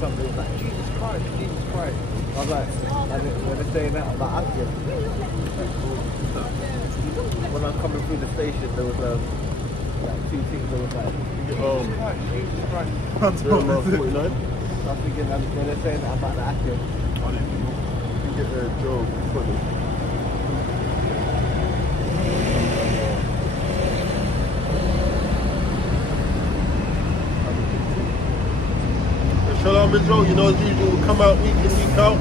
something, it was like, Jesus Christ, Jesus Christ. I was like, when they're saying that, I'm like, asking. When I'm coming through the station, there was like two things that was like, Jesus Christ. 49. I was thinking, when they're saying that about the acting. You get there, Joe, funny. Shalom Israel, you know, as usual, we come out week in, week out.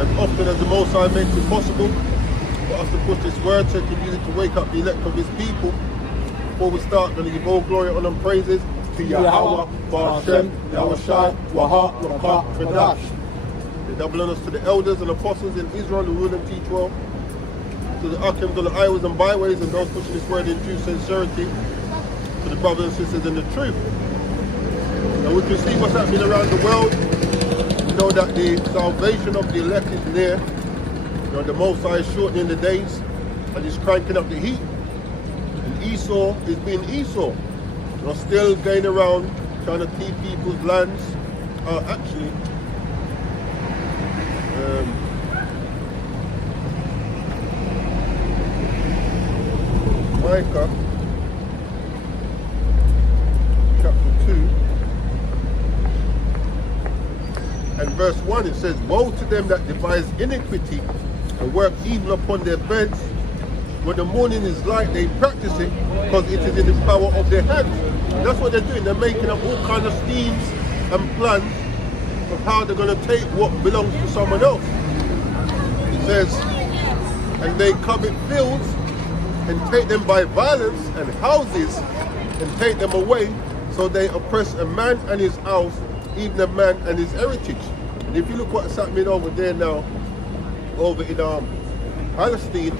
As often as the Most High makes it possible for us to push this word, so he can use it to wake up the elect of his people. Before we start, going to give all glory, honor and praises to Yahweh, Ba'ashem, Yahushai, Waha, Waka, Kadash. The double honors to the elders and apostles in Israel who rule and teach well. To the Akims on the highways and byways and those pushing this word in true sincerity. To the brothers and sisters in the truth. And we can see what's happening around the world. We know that the salvation of the elect is near. You know, the Most High is shortening the days and he's cranking up the heat. And Esau is being Esau. You know, still going around trying to thief people's lands. Actually, Micah chapter 2 and verse 1, it says, woe to them that devise iniquity and work evil upon their beds. When the morning is light, they practice it because it is in the power of their hands. And that's what they're doing. They're making up all kinds of schemes and plans of how they're going to take what belongs to someone else. It says, and they covet fields and take them by violence, and houses and take them away. So they oppress a man and his house, even a man and his heritage. And if you look what's happening over there now, over in Palestine,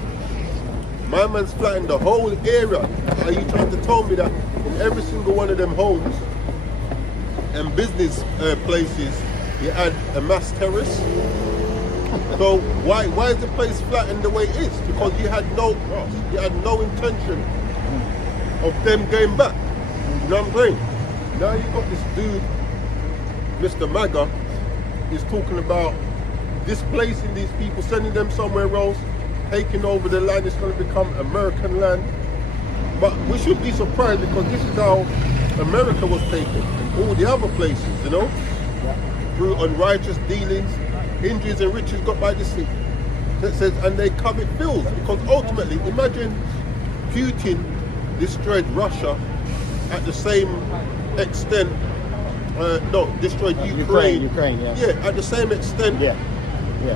my man's flattened the whole area. Are you trying to tell me that in every single one of them homes and business places, you had a mass terrorist? So why is the place flattened the way it is? Because you had no intention of them going back. You know what I'm saying? Now you got this dude, Mr. MAGA, is talking about displacing these people, sending them somewhere else, taking over the land. It's going to become American land. But we shouldn't be surprised because this is how America was taken and all the other places, you know, through unrighteous dealings, injuries and riches got by the sea. It says, and they covet fields, because ultimately, imagine Putin destroyed Russia at the same extent, destroyed Ukraine. Ukraine, yeah. Yeah, at the same extent Yeah.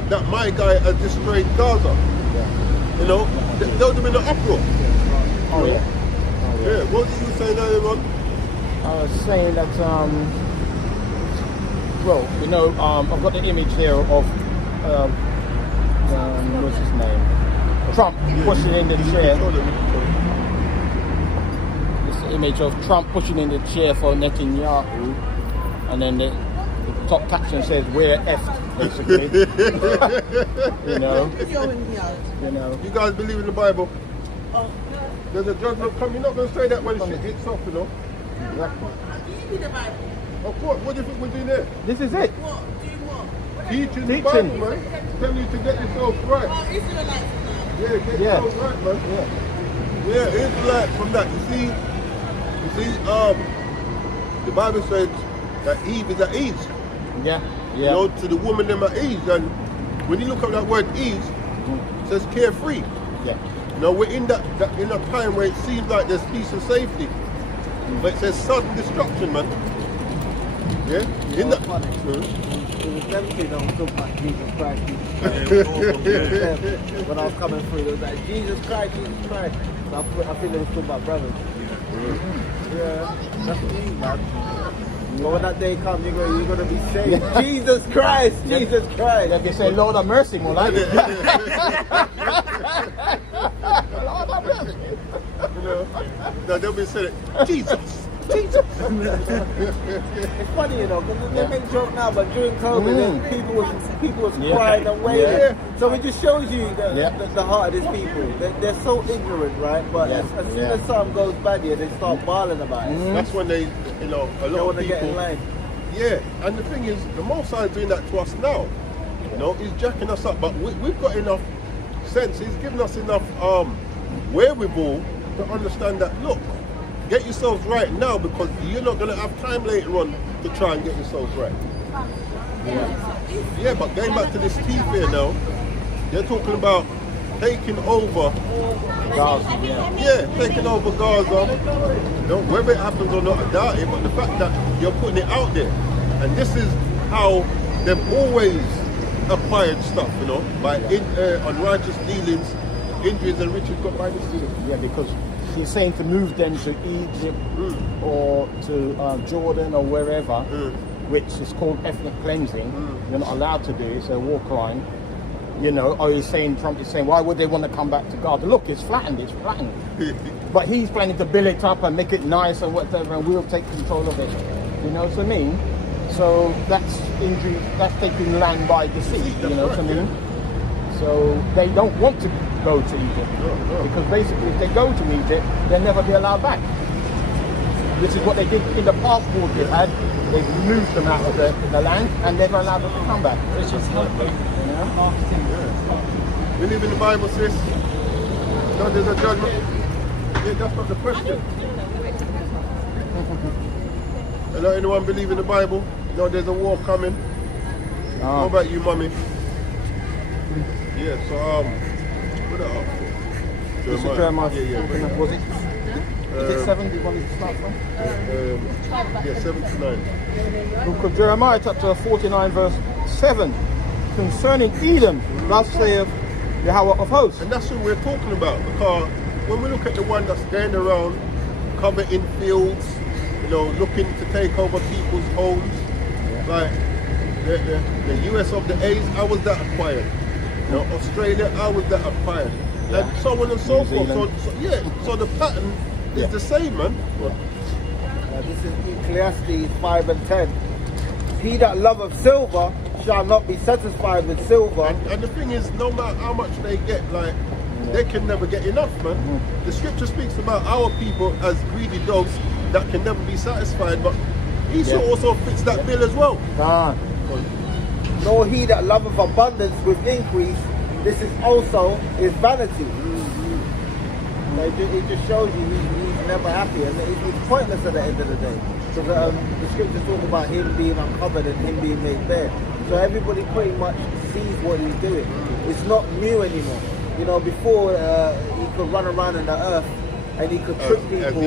that my guy has destroyed Gaza. Yeah. You know, there would have been an uproar. Oh, yeah. Yeah, what did you say earlier on? I was saying that, well, you know, I've got the image here of, what's his name? Trump pushing in the chair. It's the image of Trump pushing in the chair for Netanyahu. And then the top caption says, we're effed, basically. You know. You guys believe in the Bible? There's a judgment coming. You're not going to say that when shit hits off, you know. Exactly. Do you read the Bible? Of course, what do you think we're doing there? This is it. What? Doing what? Teaching the Bible, man. Telling you to get yourself right. Oh, Israelites now. Yeah, get yourself right, man. Yeah, Israelites from that. You see, the Bible says that Eve is at ease. Yeah. You know, to the woman them at ease. And when you look at that word ease, it says carefree. Yeah. You know, we're in that in a time where it seems like there's peace and safety. But it says sudden destruction, man. Yeah? In that funny. It was them kids that was talking about Jesus Christ, Jesus Christ. When I was coming through, it was like, Jesus Christ, Jesus Christ. So I think they was talking about brothers. Yeah, that's me, man. But when that day comes, you're gonna be saved. Jesus Christ, Jesus Christ. Like they say, Lord of mercy, more like it. Lord of mercy. You know, no, they'll be saying, Jesus, Jesus. It's funny, you know, because they make joke now, but during COVID, then people was crying and waiting. Yeah. So it just shows you the heart of these people. They're so ignorant, right? But as soon as something goes bad here, they start bawling about it. That's when they, you know, a lot of get in people line. Yeah, and the thing is, the Most High is doing that to us now. You know, he's jacking us up, but we've got enough sense. He's given us enough wherewithal to understand that, look, get yourselves right now because you're not going to have time later on to try and get yourselves right. Yeah, but going back to this thief here now, they're talking about taking over Gaza, Yeah, taking over Gaza. You know, whether it happens or not, I doubt it. But the fact that you're putting it out there, and this is how they've always acquired stuff, you know, by unrighteous dealings, injuries and riches got by the sea. Yeah, because he's saying to move them to Egypt or to Jordan or wherever, which is called ethnic cleansing. You're not allowed to do it. It's a war crime. You know, or Trump is saying, why would they want to come back to Gaza? Look, it's flattened. But he's planning to build it up and make it nice and whatever, and we'll take control of it. You know what I mean? So that's injury, that's taking land by the sea, you know what I mean? So they don't want to go to Egypt. Because basically if they go to Egypt, they'll never be allowed back. This is what they did in the passport they had. They moved them out of the land and never allowed them to come back. Which is helpful. We live in the Bible, sis. No, there's a judgment. Yeah, that's not the question. Hello, anyone believe in the Bible? No, there's a war coming. How about you, mommy? Yeah, so what else? Jeremiah. Yeah. Was it? Is it 7? Do you want to start from? Yeah, 7 to 9. Book of Jeremiah, chapter 49, verse 7. Concerning Edom, thus saith Yahweh of hosts. And that's what we're talking about, because when we look at the one that's going around, coveting fields, you know, looking to take over people's homes, like the US of the A's, how was that acquired? You know, Australia, how was that acquired? And so on and so forth. So the pattern is the same, man. This is Ecclesiastes 5 and 10. He that loveth silver shall not be satisfied with silver. And the thing is, no matter how much they get, like, they can never get enough, man. The scripture speaks about our people as greedy dogs that can never be satisfied, but Esau also fits that bill as well. Nor he that loveth abundance with increase, this is also his vanity. It just shows you he's never happy, and it's pointless at the end of the day. Because the scriptures talk about him being uncovered and him being made bare. So everybody pretty much sees what he's doing. It's not new anymore. You know, before he could run around in the earth and he could trick people,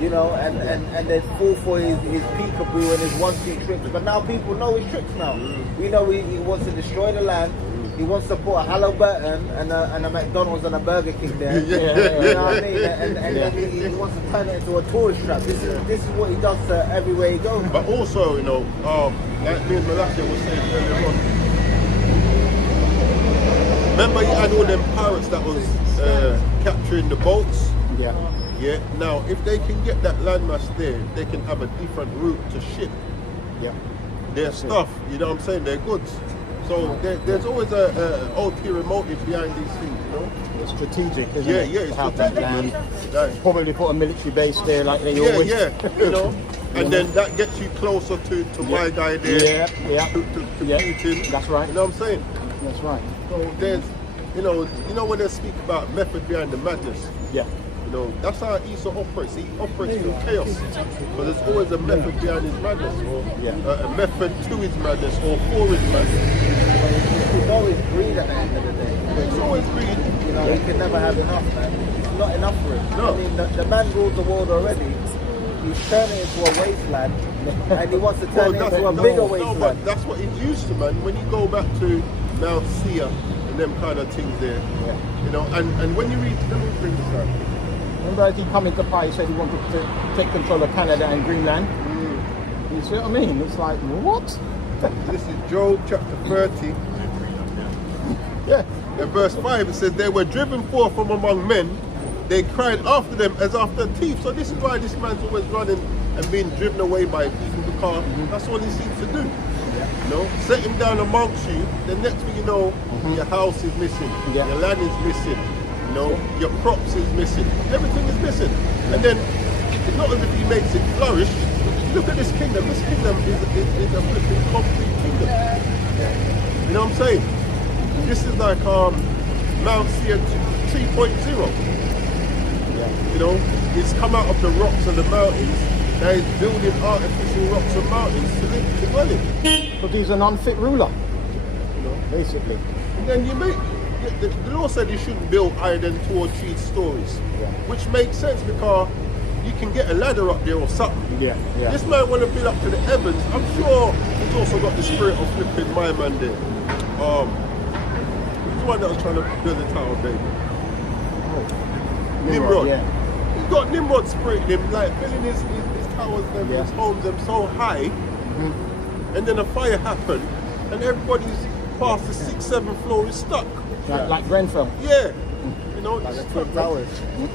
you know, and they'd fall for his peekaboo and his 1-2 tricks. But now people know his tricks now. We know he wants to destroy the land. He wants to put a Halliburton and a McDonald's and a Burger King there. You know what I mean? And he wants to turn it into a tourist trap. This is what he does to everywhere he goes. But also, you know, like me and Malakia was saying earlier on, remember you had all them pirates that was capturing the boats? Yeah. Now, if they can get that landmass there, they can have a different route to ship their stuff. You know what I'm saying? Their goods. So there's always a ulterior motive behind these things, you know? It's strategic, isn't it? Yeah, it's strategic, man. Probably put a military base there like they always... you know? And then that gets you closer to my guy there. To Putin. That's right. You know what I'm saying? That's right. So there's, you know when they speak about method behind the madness. Yeah. You know, that's how Esau operates. He operates through chaos. But there's always a method behind his madness, or a method to his madness, or for his madness. It's always greed at the end of the day. It's always greed. You know, he can never have enough, man. It's not enough for him. No. I mean, the man ruled the world already. He's turning it into a wasteland, and he wants to turn it into a bigger wasteland. No, but that's what he's used to, man. When you go back to Mount Seir and them kind of things there, you know, and when you read, let me bring this up. Remember as he come into power, he said he wanted to take control of Canada and Greenland? You see what I mean? It's like, what? This is Job chapter 30. In verse 5 it says, they were driven forth from among men, they cried after them as after a thief. So this is why this man's always running and being driven away by people, because that's all he seems to do. You know, set him down amongst you, the next thing you know, your house is missing, your land is missing, you know, your crops is missing, everything is missing. And then it's not as if he makes it flourish, look at this kingdom. This kingdom is a flipping complete kingdom. You know what I'm saying? This is like Mount Sion 3.0. You know, it's come out of the rocks and the mountains. Now it's building artificial rocks and mountains to dwell in. But he's an unfit ruler, basically. And then you make, the law said you shouldn't build higher than 2 or 3 stories, which makes sense because you can get a ladder up there or something. Yeah. This man want to build up to the heavens. I'm sure he's also got the spirit of flipping my man there. He's the one that was trying to build the Tower of David. Nimrod. Yeah. He's got Nimrod spirit in him, like building his towers and his homes them so high, and then a fire happened, and everybody's past the 6th, 7th floor is stuck. Like Grenfell. Yeah. You know, Like the it's Twin stuck, Towers.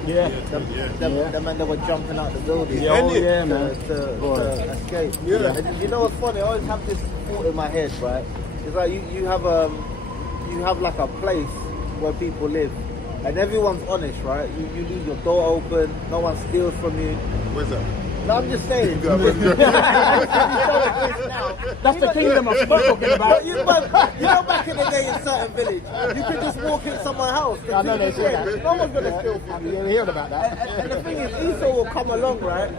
Yeah. The men that were jumping out the building Yeah, Ain't it? man. to escape. Yeah. And you know what's funny? I always have this thought in my head, right? It's like you have like a place where people live, and everyone's honest, right? You leave your door open, no one steals from you. Where's that? No, I'm just saying. That's the kingdom I'm talking about. But you know, back in the day in certain village, you could just walk in someone's house. I know they say that. No one's gonna steal from you. You heard about that? And the thing is, Esau will come along, right?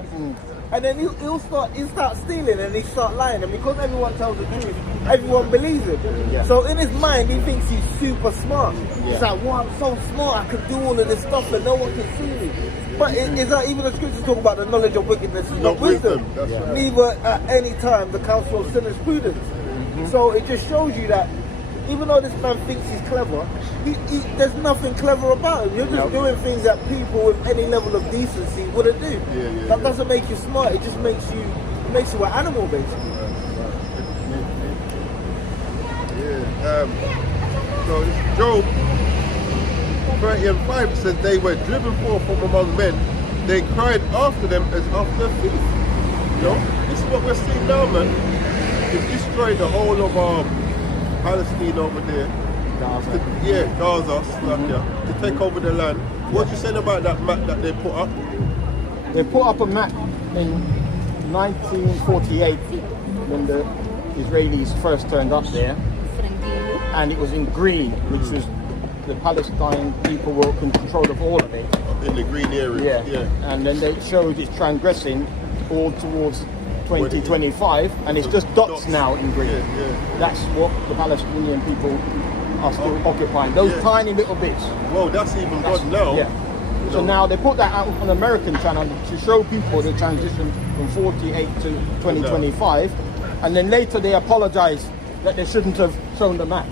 And then he'll start stealing and he'll start lying. And because everyone tells the truth, everyone believes him. Yeah. So in his mind, he thinks he's super smart. Yeah. He's like, wow, I'm so smart, I can do all of this stuff and no one can see me. But it's like even the scriptures talk about the knowledge of wickedness is not wisdom. That's right. Neither at any time the counsel of sin is prudence. So it just shows you that even though this man thinks he's clever, there's nothing clever about him. You're just doing things that people with any level of decency wouldn't do. That doesn't make you smart. It just makes you an animal, basically. So Job 30:5 says they were driven forth from among men. They cried after them as after a thief. You know, this is what we're seeing now, man. They've destroyed the whole of Palestine over there. Gaza. Gaza, to take over the land. What are you saying about that map that they put up? They put up a map in 1948 when the Israelis first turned up there, and it was in green, which was the Palestine people were in control of all of it. In the green area. Yeah. And then they showed it's transgressing all towards 2025, and it's just dots now in green. That's what the Palestinian people are still occupying. Those tiny little bits. Well, that's even gone now. Yeah. So now they put that out on the American channel to show people the transition from 48 to 2025, and then later they apologize that they shouldn't have shown the map.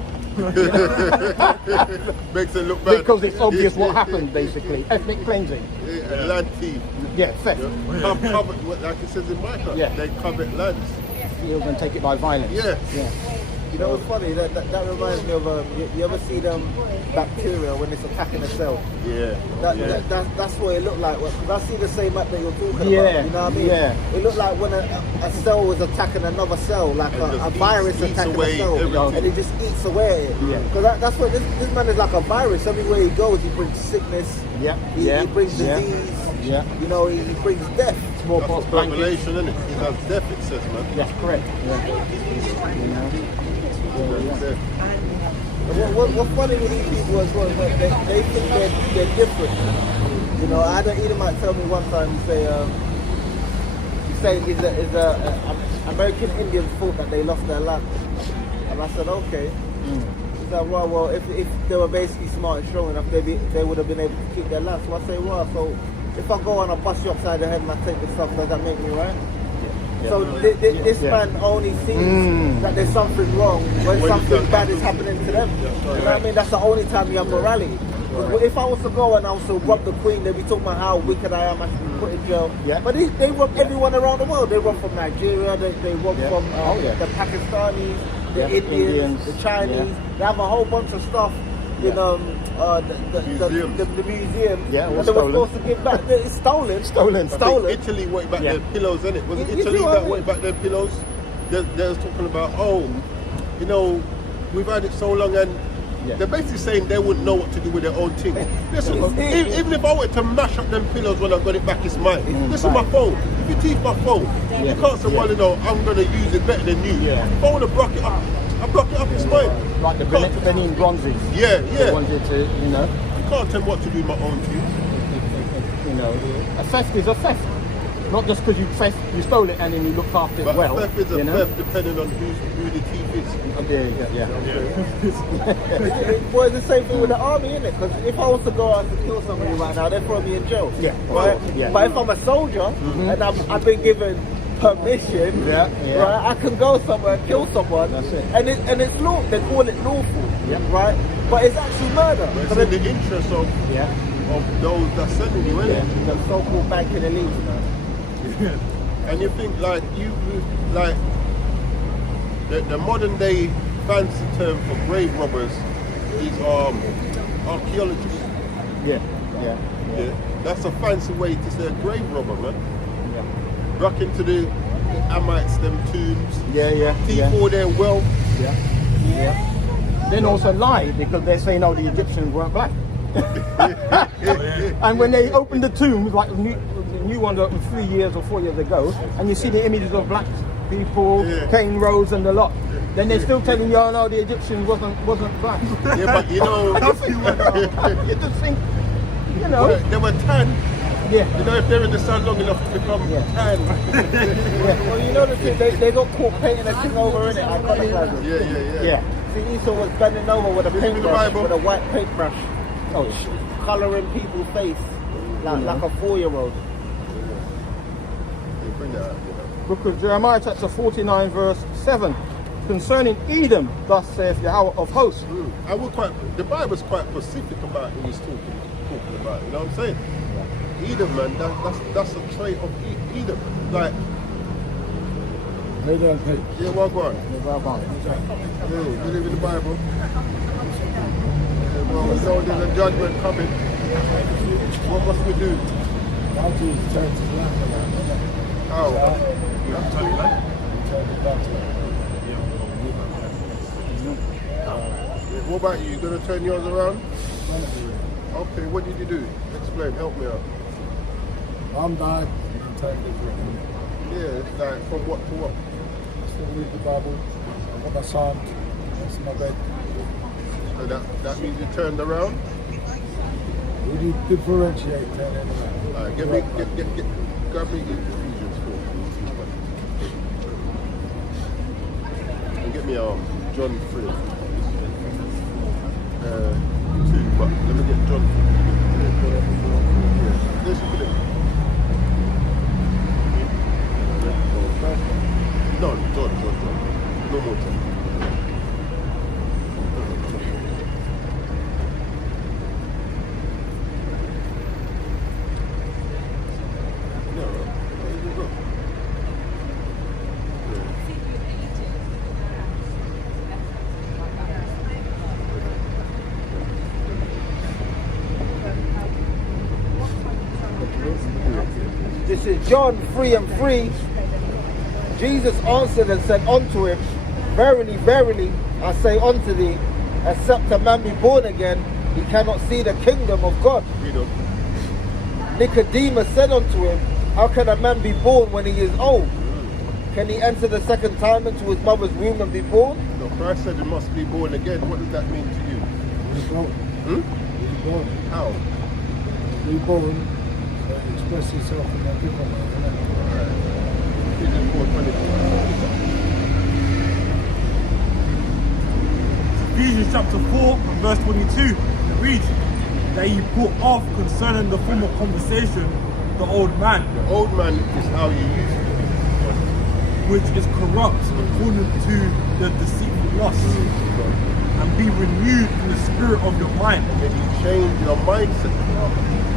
Makes it look bad. Because it's obvious what happened, basically. Ethnic cleansing. Land thief. Yeah, theft. Covered, like it says in Micah, they covet lands. Steal and take it by violence. Yeah. You know what's funny? That reminds me of you ever see them bacteria when it's attacking a cell? Yeah. That's what it looked like. Because I see the same map that you're talking about. You know what I mean? Yeah. It looked like when a cell was attacking another cell, like a virus attacking a cell, and it just eats away at it. Yeah. Because that's what this man is like a virus. Everywhere he goes, he brings sickness. Yeah. He brings disease. Yeah. You know, he brings death. Smallpox, blankets. Revelation, isn't it? It has death, it says, man. Yes, correct. Yeah. You know? What's funny with these people as well, they think they're different. You know, I had an Edomite tell me one time, he say American Indians thought that they lost their land. And I said, okay. He's like, well, if they were basically smart and strong enough, they would have been able to keep their land. So I say, well, so if I go and I bust you upside the head and I take the stuff, does that make me right? So this man only sees that there's something wrong when something bad is happening to them. You know what I mean? That's the only time you have morality. If I was to go and also rob the Queen, they'd be talking about how wicked I am, I should be put in jail. Yeah. But they rob everyone around the world. They rob from Nigeria, they rob from the Pakistanis, the Indians, the Chinese. They have a whole bunch of stuff in the museum. Yeah, and they were supposed to give back. It's stolen. I think Italy went back their pillows, innit? Was it Italy that went back their pillows? They was talking about, you know, we've had it so long and Yeah. They're basically saying they wouldn't know what to do with their own thing. Listen, even if I were to mash up them pillows when I got it back, it's mine. This is my phone. If you teeth my phone, you can't say, well, you know, I'm going to use it better than you. Yeah. If I want to block it up, I block it up, it's mine. Like the Benin bronzes. Yeah, They yeah. wanted to, you know. You can't tell me what to do with my own thing. You know, a theft is a theft. Not just because you stole it and then you looked after it But well. theft is a you know? theft depending on who the thief is. Yeah. Well, it's the same thing with the army, isn't it? Because if I was to go out to kill somebody right now, they'd throw me in jail. Yeah. Right? Yeah. But if I'm a soldier and I've been given permission, Yeah. right, I can go somewhere and kill someone. That's it. And it's law. They call it lawful, Yeah. right? But it's actually murder. But it's So in the interest of those that sending you, isn't it? the so-called banking elite. And you think like the modern day fancy term for grave robbers is archaeologists. Yeah. Yeah. That's a fancy way to say a grave robber, man. Yeah. Rock into the Amites, them tombs, Yeah. thief all their wealth. Yeah. Then also lie because they say no, the Egyptians weren't black. And when they opened the tombs, like the new one opened 3 years or 4 years ago, and you see the images of black people, cane roads and the lot, then they're still telling you, oh no, the Egyptians wasn't black. Yeah, but you know, You just think, you know. they were tan. Yeah. You know, if they're in the sun long enough to become tan. Well, you know the thing, they got caught painting a thing over in it. Iconoclasm. Yeah. See, Esau was bending over with a Read the paintbrush, Bible. with a white paintbrush, Oh, colouring people's face like a 4-year-old. You bring that up, you know. Book of Jeremiah chapter 49 verse 7. Concerning Edom, thus saith Yahweh of hosts. The Bible's quite specific about who he's talking about. You know what I'm saying? Edom, man, that's a trait of Edom. Like, yeah, well, go on. Yeah, believe in the Bible. Yeah, well, we know there's a judgment coming. What must we do? How? What about you? You gonna turn yours around? Okay, what did you do? Explain, help me out. I'm died and turned it around. Yeah, it's like from what to what? Still read the Bible. I've got my psalm. That's in my bed. So that means you turned around? We need to differentiate turning around. Alright, grab me Ephesians 4. And get me John 3. 2, but let me get John 3. There's your clip. No, John. No more John. This is John 3:3. Jesus answered and said unto him, Verily, verily, I say unto thee, except a man be born again, he cannot see the kingdom of God. Read on. Nicodemus said unto him, How can a man be born when he is old? Can he enter the second time into his mother's womb and be born? No, Christ said he must be born again. What does that mean to you? Reborn. Reborn. How? Reborn. So express yourself in a different way. Ephesians 4:22. Ephesians chapter 4 and verse 22, it reads that you put off concerning the former conversation the old man, The old man is how you used to be. which is corrupt according to the deceitful lusts, and be renewed in the spirit of your mind. And you change your mindset.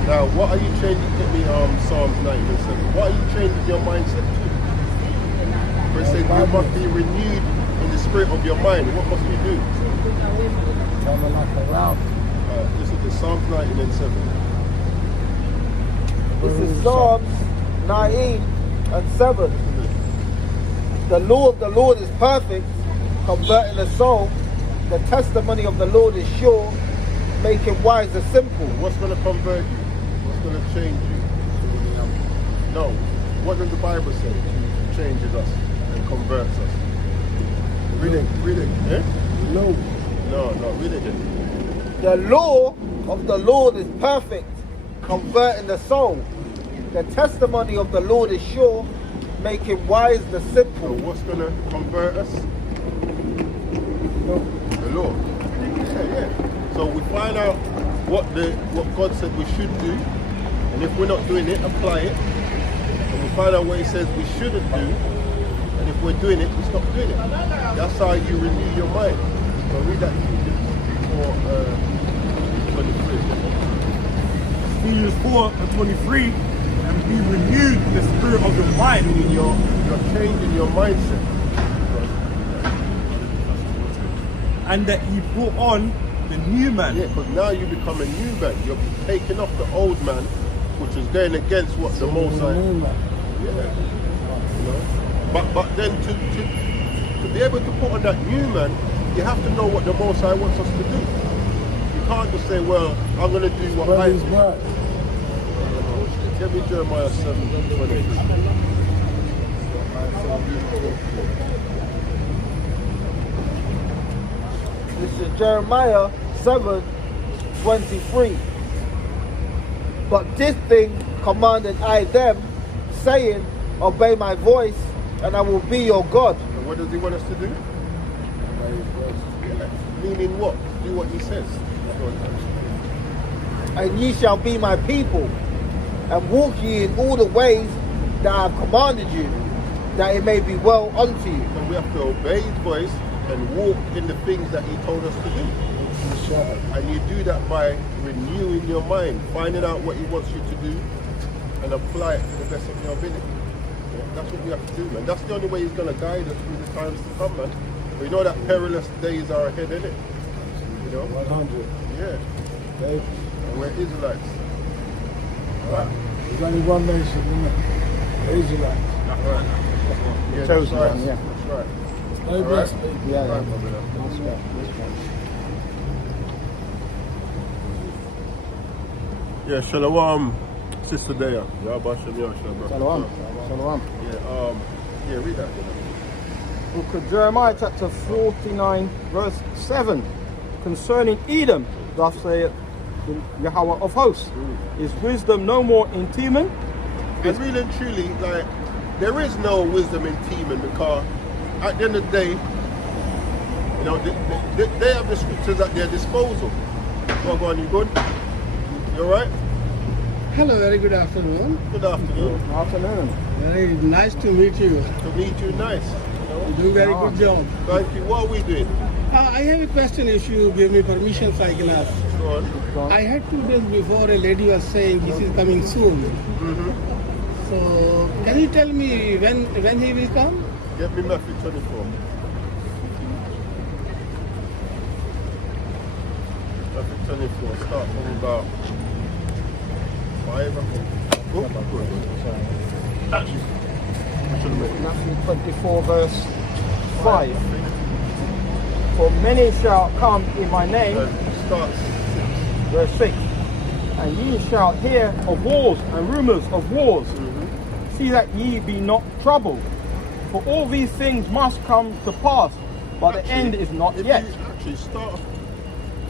Now, what are you changing? Get me Psalms 9 and 7. What are you changing your mindset to? Where it says you must be renewed in the spirit of your mind. What must we do? Turn the life around. This is the Psalms 9 and 7. This is Psalms 19 and 7. The law of the Lord is perfect, converting the soul. The testimony of the Lord is sure, making wise the simple. What's going to convert you? What's going to change you? No. What does the Bible say? It changes us and converts us. Read it. Eh? No. No, read it again. The law of the Lord is perfect, converting the soul. The testimony of the Lord is sure, making wise the So simple. what's going to convert us? The law. Yeah. So we find out what God said we should do, and if we're not doing it, apply it. And we find out what He says we shouldn't do, and if we're doing it, we stop doing it. That's how you renew your mind. So read that for 23. Ephesians 4:23, and be renewed in the spirit of your mind. You're changing your mindset. And that ye put on the new man. Yeah, because now you become a new man. You're taking off the old man, which is going against what the Most High. Yeah. You know? But then to be able to put on that new man, you have to know what the Most High wants us to do. You can't just say, well, I'm going to do what I Is right. Give me Jeremiah 7:23. This is Jeremiah 7:23. But this thing commanded I them, saying, obey my voice, and I will be your God. And what does He want us to do? Yeah. Meaning what? Do what He says. And ye shall be my people, and walk ye in all the ways that I have commanded you, that it may be well unto you. So we have to obey His voice and walk in the things that He told us to do. And you do that by renewing your mind, finding out what He wants you to do, and apply it to the best of your ability. Yeah, that's what we have to do, man. That's the only way He's going to guide us through the times to come, man. We know that perilous days are ahead, innit? You know? 100. Yeah. Okay. And we're Israelites. Right. There's only one nation, isn't it? The Israelites. Right. Yeah, Chosen that's right. one, yeah. That's right. No All blessed right. people. Yeah, Right, yeah. my brother. That's right. That's right. Yeah, Shalom, Sister Dea. Yeah, Bashem, yeah, Shalom. Shalom. Yeah, read that. Book of Jeremiah chapter 49 verse 7. Concerning Edom, thus saith the Yahweh of hosts, is wisdom no more in Teman? And really and truly, like, there is no wisdom in Teman, because at the end of the day, you know, they have the scriptures at their disposal. Go on, you good? You alright? Hello, very good afternoon. Good afternoon. Good afternoon. Very nice to meet you. To meet you, nice. You do very good job. Thank you. What are we doing? I have a question. If you give me permission, so I can ask. Go on. I had 2 days before a lady was saying this is coming soon. So can you tell me when he will come? Get me Matthew 24. Matthew 24. Start from about 5, I think. Oh, actually, I should have made it. Matthew 24 verse 5. For many shall come in my name, Start verse 6. And ye shall hear of wars and rumors of wars. See that ye be not troubled. For all these things must come to pass, but the end is not if yet. you actually start,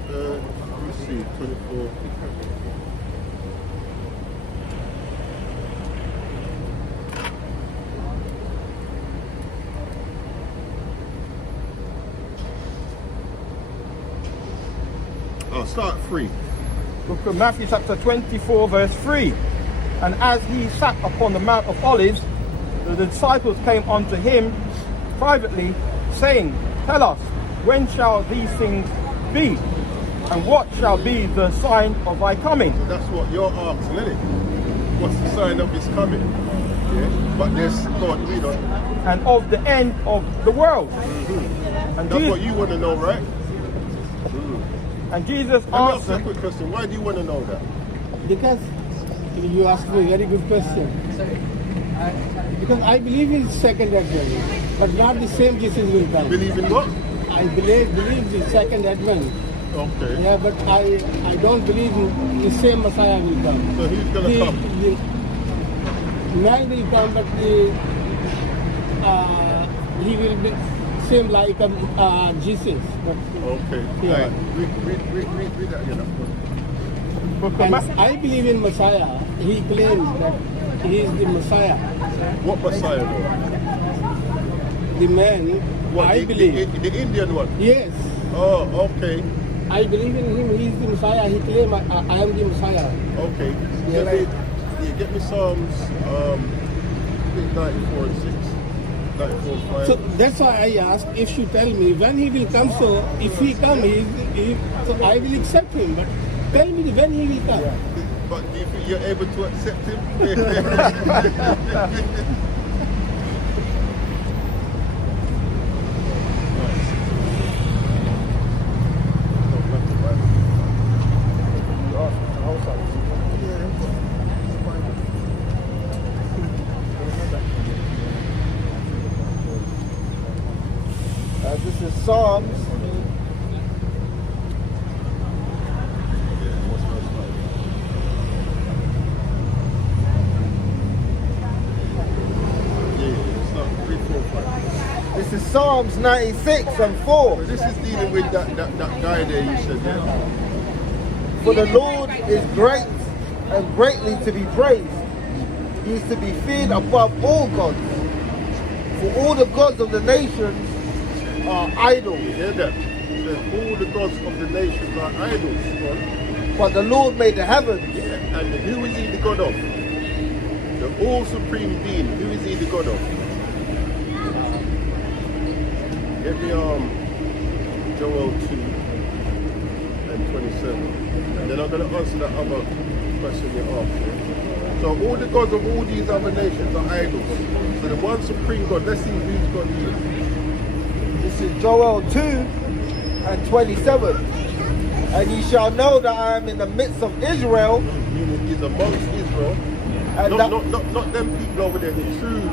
let me see, 24. Oh, start 3. Book of Matthew chapter 24 verse 3. And as he sat upon the Mount of Olives, the disciples came unto him privately, saying, Tell us, when shall these things be? And what shall be the sign of thy coming? So that's what you're asking, isn't it? What's the sign of his coming? Yeah. But there's, go on, read on. And of the end of the world. And That's what you want to know, right? And Jesus Let me ask you a answered, quick question. Why do you want to know that? Because you asked me a very good question. Because I believe in second advent, but not the same Jesus will come. Believe in what? I I believe the second advent. Okay. Yeah, but I don't believe the same Messiah will come. So who's going to come? The man will come, but he will be same like Jesus. Okay. Yeah. Read that again. And I believe in Messiah. He claims that he is the Messiah. What Messiah though? The man, What, I believe. the Indian one? Yes. Oh, okay. I believe in him. He is the Messiah. He claims I am the Messiah. Okay. Get me Psalms 94 and 6. 94 and 5. So that's why I asked if you tell me when he will come. So if he come, so I will accept him. But tell me when he will come. But do you think you're able to accept him? This is Psalms. This is Psalms 96 and 4. So this is dealing with that guy there you said, yeah? For the Lord is great and greatly to be praised. He is to be feared above all gods. For all the gods of the nations are idols. You hear that? It says all the gods of the nations are idols. Right? But the Lord made the heavens. Yeah. And who is he the God of? The all supreme being. Who is he the God of? Get me Joel 2 and 27. And then I'm going to answer that other question you asked. So all the gods of all these other nations are idols. So the one supreme God, let's see whose God he is. This is Joel 2 and 27. And ye shall know that I am in the midst of Israel. Meaning he's amongst Israel. And Not them people over there, the true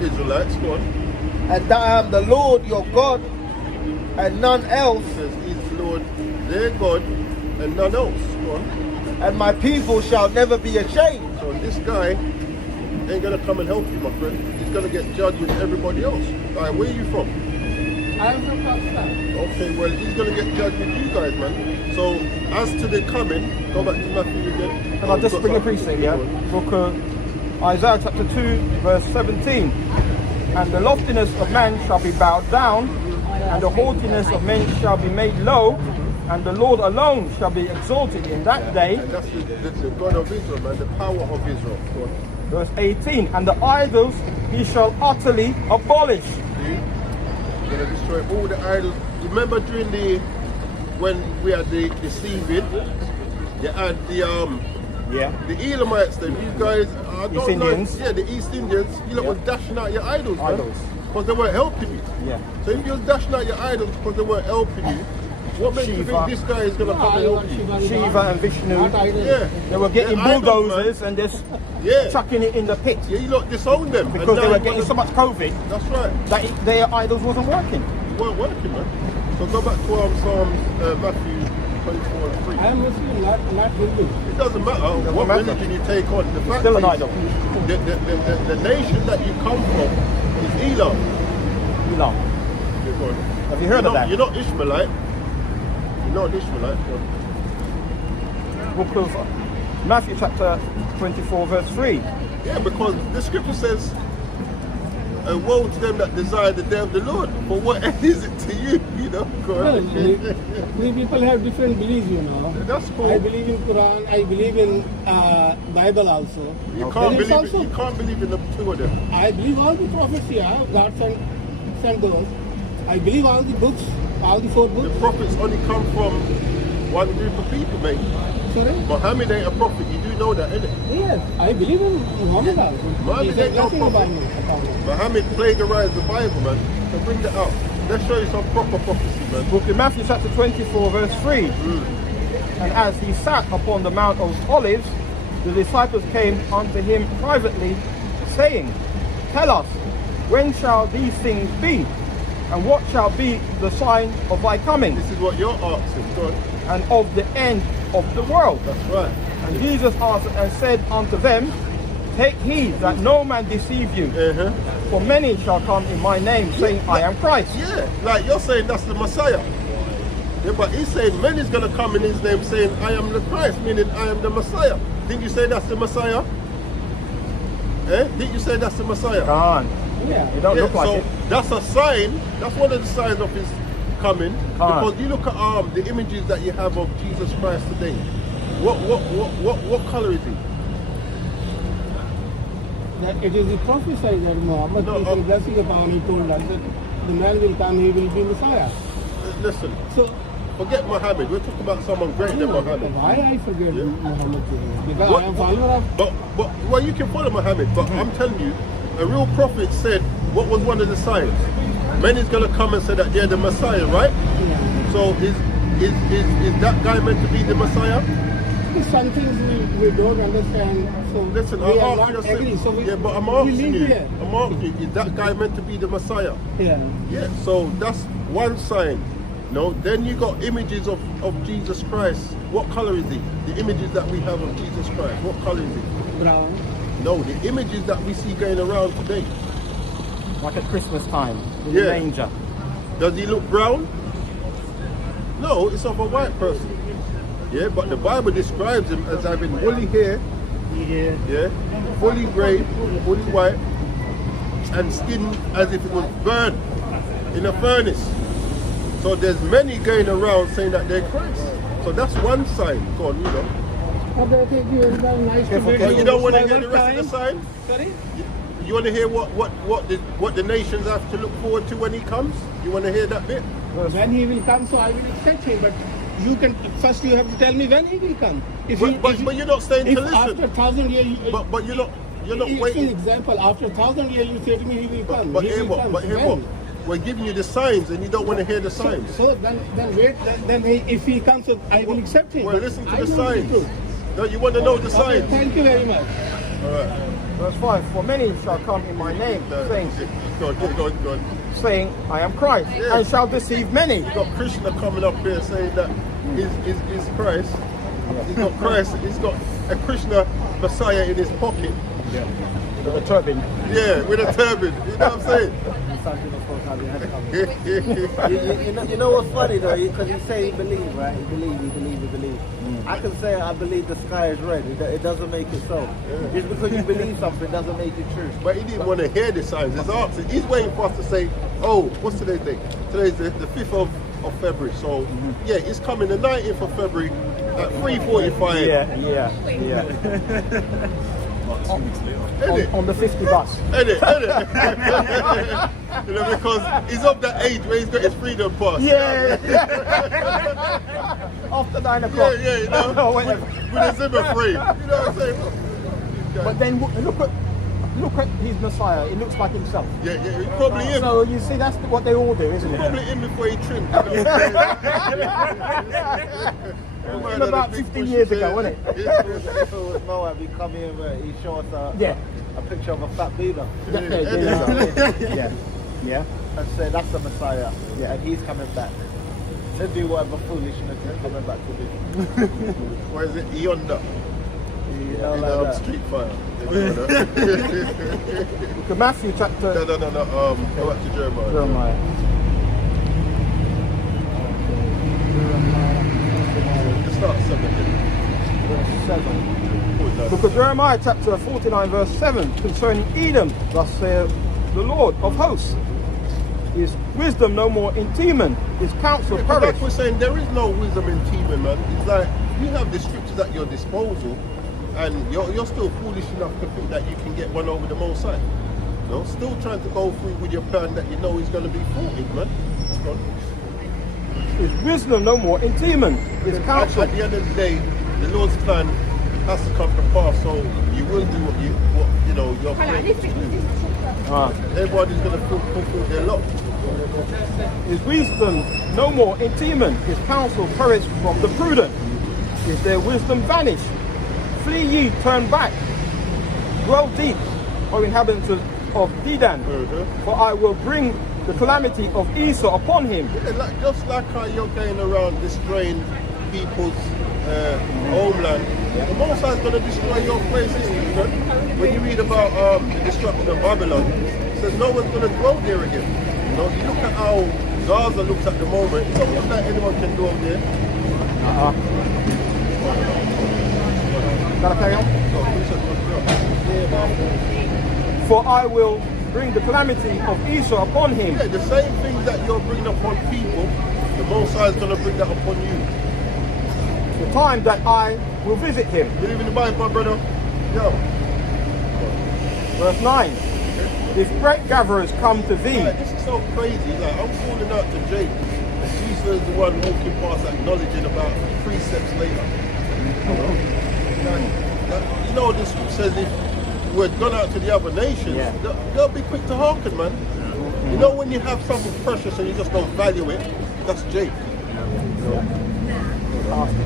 Israelites, go on. And that I am the Lord your God, and none else. It says he's Lord, their God, and none else. Go on. And my people shall never be ashamed. So this guy ain't gonna come and help you, my friend. He's gonna get judged with everybody else. Alright, where are you from? I am from Pakistan. Okay, well he's gonna get judged with you guys, man. So as to the coming, go back to Matthew again. Can I just bring a precept, yeah? Book Isaiah chapter 2, verse 17. And the loftiness of man shall be bowed down, and the haughtiness of men shall be made low, and the Lord alone shall be exalted in that day. And that's the God of Israel, man, the power of Israel. Go on. Verse 18. And the idols he shall utterly abolish. He's gonna destroy all the idols. Remember during when we had the deceiving, you had the Elamites, these guys, I don't East Indians. know. Yeah, the East Indians, you lot was dashing out your idols, man. Idols. Because they weren't helping you. Yeah. So if you was dashing out your idols because they weren't helping you, what makes you Shiva. think this guy is going to come and help you? Shiva and Vishnu. Yeah. They were getting They're idols, bulldozers and just Yeah. chucking it in the pit. Yeah, you lot disowned them. Because And they now were you getting want so much COVID That's right. that their idols wasn't working. It weren't working, man. So go back to Psalms, Matthew 24 and 3. I am Muslim, not Hindu. It doesn't matter what matter. religion you take on. The fact Still an is, idol. The nation that you come from is Elam. Elam. Have you heard of that? You're not Ishmaelite. You're not an Ishmaelite. Book of Matthew chapter 24 verse 3. Yeah, because the scripture says, woe to them that desire the day of the Lord. But what end is it to you? You know, Well, we people have different beliefs, you know. That's cool. I believe in Quran. I believe in Bible also. You There is can't believe in the two of them. I believe all the prophets. Yeah, God sent those. I believe all the books, all the 4 The books. prophets only come from one group of people, mate. Sorry. Muhammad ain't a prophet. You do know that, innit? Yes, I believe in Muhammad also. Muhammad He said ain't no nothing about prophet. me. Muhammad plagiarized the Bible, man. So bring that out. Let's show you some proper prophecy, man. Book of Matthew chapter 24 verse 3. And as he sat upon the Mount of Olives, the disciples came unto him privately, saying, Tell us, when shall these things be? And what shall be the sign of thy coming This is what you're asking. Go on. and of the end of the world? That's right. And Jesus answered and said unto them, Take heed that no man deceive you, Uh-huh. for many shall come in my name, saying, I am Christ. Yeah, like you're saying that's the Messiah. Yeah, but he's saying men is going to come in his name saying, I am the Christ, meaning I am the Messiah. Didn't you say that's the Messiah? Didn't you say that's the Messiah? Come on. Yeah. You don't Yeah, look like so it. that's a sign. That's one of the signs of his coming. Come on. Because you look at the images that you have of Jesus Christ today. What color is he? That it is prophesied that Muhammad, No, peace and blessing upon him, told us that the man will come, he will be Messiah. Listen, So, forget Muhammad. We're talking about someone greater than Muhammad. why I forget Yeah. Muhammad? Because What- I am follower of. But well, you can follow Muhammad, but I'm telling you, a real prophet said what was one of the signs. Men is gonna come and say that they're the Messiah, right? So is that guy meant to be the Messiah? Some things we don't understand. So Listen, we I are asked not you, agree. So we, yeah, but I'm we asking live you, here. is that guy meant to be the Messiah? Yeah. Yeah, so that's one sign. No, then you got images of Jesus Christ. What color is he? The images that we have of Jesus Christ, what color is he? Brown. No, the images that we see going around today. Like at Christmas time, in Yeah. the manger. Does he look brown? No, it's of a white person. Yeah, but the Bible describes him as having woolly hair, yeah, fully grey, fully white, and skin as if it was burned in a furnace. So there's many going around saying that they're Christ. So that's one sign. Go on, you know. Okay, thank you. It's very nice to meet But you don't want to hear One the rest of the time. signs? Sorry? You want to hear what the nations have to look forward to when he comes? You want to hear that bit? When he will come, so I will accept him. But you can first you have to tell me when he will come. If But you're not staying if to listen. after 1,000 years, But you're not for waiting. example, after 1,000 years, you say to me he will come. But he hear will what? come. But hear When? what? We're giving you the signs, and you don't want to hear the signs. So then wait. Then if he comes, so I will accept him. Well, But listen to I the don't want signs. to. No, you want to know the Okay, signs. thank you very much. All right. Verse 5, For many shall come in my name, saying, Go on. saying, I am Christ, Yeah. and shall deceive many. You got Krishna coming up here saying that he's Christ. He's got Christ. He's got a Krishna Messiah in his pocket. With a turban. Yeah, with a turban. You know what I'm saying? Some people supposed to have your head covered. You know what's funny though? Because you say you believe, right? You believe. I can say I believe the sky is red. It doesn't make it so. Just because you believe something doesn't make it true. But he didn't want to hear the signs. He's asking. He's waiting for us to say, oh, what's today's date? Today's the 5th of February. So, yeah, it's coming the 19th of February at 3:45. Yeah. Innit? On the 50 bus. Innit? You know, because he's of that age where he's got his freedom pass. Yeah. After 9 o'clock. Yeah, you know, Whatever. with a zipper free. You know what I'm saying? But then look at his Messiah. It looks like himself. Yeah, he probably him. So you see, that's what they all do, isn't it? Probably him before he trimmed. You know? From about 15 years ago, wasn't it? If it was Moab, he'd come here and he'd show us a picture of a fat Buddha Yeah. and say that's the Messiah. Yeah, and he's coming back to do whatever foolishness he's coming back to do. Or is it yonder? You know, In like that. Street Fighter. Look at Matthew chapter No. Go back to Jeremiah. Jeremiah. Just start 7. Verse 7. Look at Jeremiah chapter 49 verse 7 concerning Edom. Thus saith the Lord of hosts. His wisdom no more in Teman, his counsel But perished. like we're saying, there is no wisdom in teaming, man. It's like you have the scriptures at your disposal, and you're still foolish enough to think that you can get one over the Most High. No, still trying to go through with your plan that you know is going to be faulted, man. Go on. His wisdom no more in Teman, his counsel. At the end of the day, the Lord's plan has to come to pass. So you will do what you're created to do. Everybody's going to fulfill their lot. His wisdom no more in Teman, his counsel perished from the prudent. Is their wisdom vanished? Flee ye, turn back. Dwell deep, O inhabitants of Dedan, for I will bring the calamity of Esau upon him. Yeah, just like how you're going around destroying people's homeland, the Most High is going to destroy your places too, man. When you read about the destruction of Babylon, it says no one's going to dwell there again. You know, you look at how Gaza looks at the moment, it don't look like anyone can dwell there. Gotta carry on. For I will bring the calamity of Esau upon him. Yeah, the same things that you're bringing upon people, the Most High is going to bring that upon you. The time that I will visit him. Believe in the Bible, my brother? Yo. Verse 9. If great gatherers come to thee. Like, this is so crazy. Like, I'm calling out to Jake. And Jesus is the one walking past acknowledging about precepts later. You know, this says if we're gone out to the other nations, they'll be quick to hearken, man. You know, when you have something precious and you just don't value it, that's Jake.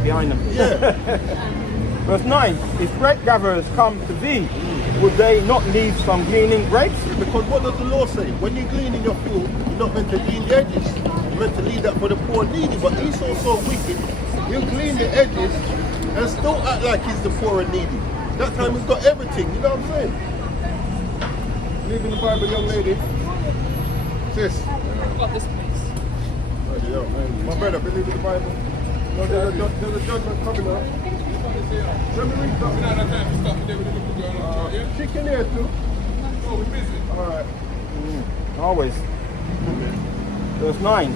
Behind them. Yeah. Verse 9. If great gatherers come to thee, would they not leave some gleaning grapes? Because what does the law say? When you glean in your field, you're not meant to glean the edges. You're meant to leave that for the poor and needy. But Esau's so wicked, he'll glean the edges and still act like he's the poor and needy. That time he's got everything, you know what I'm saying? Believe in the Bible, young lady. Sis. Got this place. My brother, believe in the Bible. No, there's a judgment coming up. Let me read something. Chicken here too. Oh, we're busy. Alright. Always. Verse 9.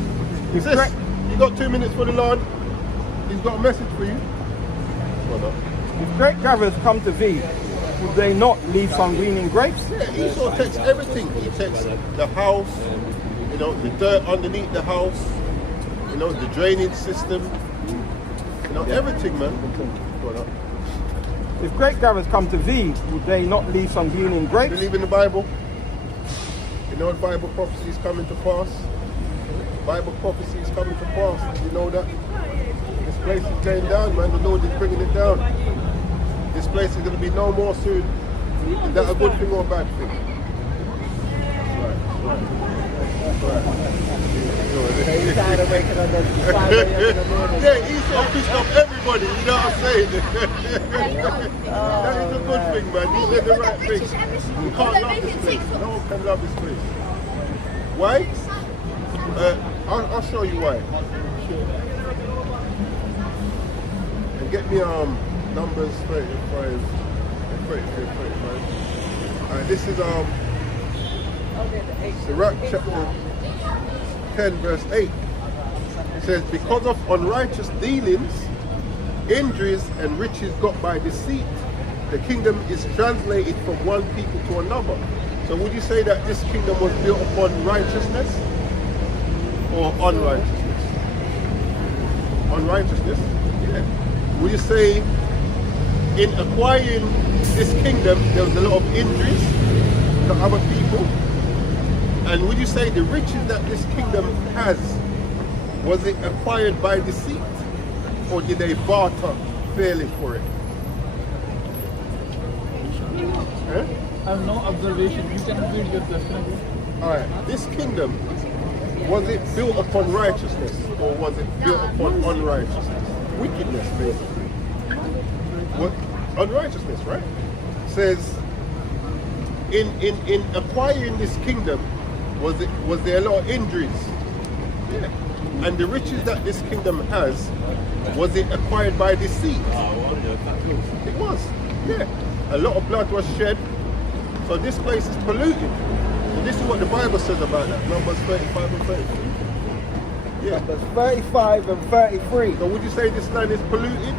If Sis, great, you got 2 minutes for the Lord. He's got a message for you. if great gatherers come to thee, would they not leave some gleaning grapes? Yeah, Esau takes everything. He takes the house, you know, the dirt underneath the house, you know, the drainage system, you know, everything, man. If great gatherers come to thee, would they not leave some gleaning grapes? Believe in the Bible. You know, the Bible prophecy is coming to pass. Bible prophecy is coming to pass. You know that? This place is going down, man. The Lord is bringing it down. This place is going to be no more soon. Is that a good thing or a bad thing? He's tired of waking up at 5 a.m. in the morning. Yeah, Esau pissed off everybody, you know what I'm saying? That is a good thing, man. He did the right thing. You can't love this place. No one can love this place. Why? I'll show you why. And get me Numbers 35, 35. Alright, this is Sirach chapter 10 verse 8. It says, because of unrighteous dealings, injuries and riches got by deceit, the kingdom is translated from one people to another. So would you say that this kingdom was built upon righteousness or unrighteousness? Unrighteousness? Yeah. Would you say in acquiring this kingdom there was a lot of injuries to other people? And would you say the riches that this kingdom has, was it acquired by deceit? Or did they barter fairly for it? Eh? I have no observation. You can read your question. Alright, this kingdom, was it built upon righteousness or was it built upon unrighteousness? Wickedness, basically. What? Unrighteousness, right? Says, in acquiring this kingdom, was there a lot of injuries? Yeah. And the riches that this kingdom has, was it acquired by deceit? It was, yeah. A lot of blood was shed, so this place is polluted. And this is what the Bible says about that, Numbers 35 and 33. Yeah. Numbers 35 and 33. So would you say this land is polluted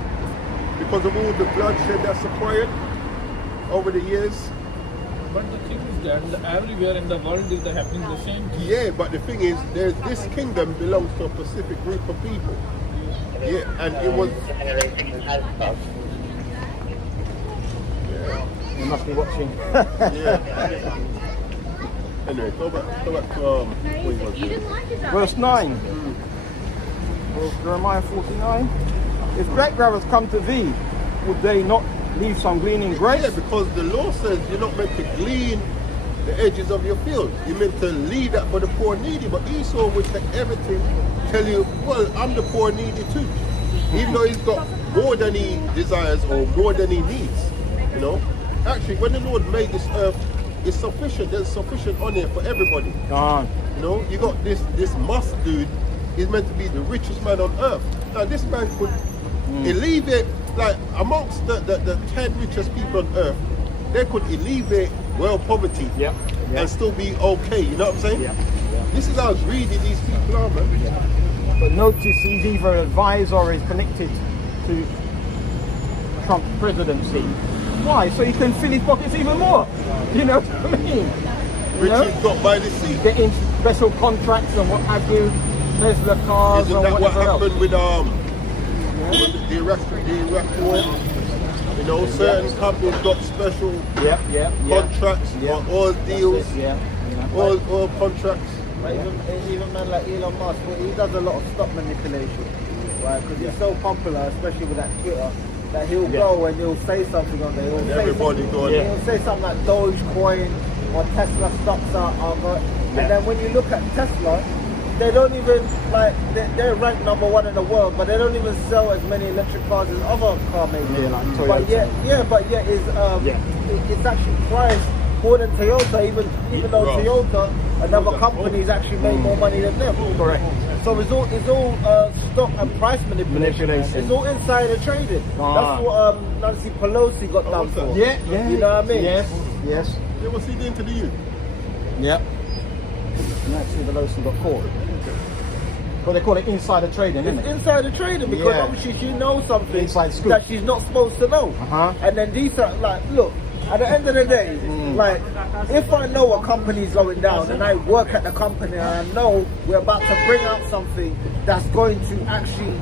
because of all the bloodshed that's acquired over the years? But the thing is that everywhere in the world is happening the same thing. Yeah, but the thing is, this kingdom belongs to a specific group of people. Yeah, and it was. Yeah. You must be watching. Yeah. Anyway, go back to what he was doing. Verse 9. Jeremiah 49. If great gatherers come to thee, would they not leave some gleaning grapes? Yeah, because the law says you're not meant to glean the edges of your field. You're meant to leave that for the poor needy, but Esau would take everything, tell you, well, I'm the poor needy too. Even though he's got more than he desires or more than he needs, you know. Actually, when the Lord made this earth, it's sufficient. There's sufficient on here for everybody. You know, you got this Musk dude. He's meant to be the richest man on earth. Now, this man could alleviate, like, amongst the 10 richest people on earth, they could alleviate world poverty and still be okay. You know what I'm saying? This is how greedy these people are, man. But notice he's either advised or is connected to Trump's presidency. Why? So he can fill his pockets even more. You know what I mean? Richard got by the sea. Getting special contracts and what have you, Tesla cars. Isn't and that what happened else. with the Iraq war? You know, certain companies got special contracts, oil deals, oil contracts. Even man like Elon Musk, he does a lot of stock manipulation, right? Because he's so popular, especially with that Twitter, that he'll go and he'll say something on there. He'll say something like Dogecoin or Tesla stocks are good. And then when you look at Tesla, they don't even, like, they're ranked #1 in the world, but they don't even sell as many electric cars as other car makers. But yet it's actually priced more than Toyota, even though Toyota, another company, has actually made more money than them. Correct. So it's all stock and price manipulation. It's all insider trading. That's what Nancy Pelosi got done for. You know what I mean? Yes. Yeah, what's he doing to the youth? Yep. Nancy Pelosi got caught. Well, they call it insider trading, isn't it? Insider trading because obviously she knows something scoop that she's not supposed to know. And then these are like, look, at the end of the day, like, if I know a company's going down and I work at the company and I know we're about to bring out something that's going to actually,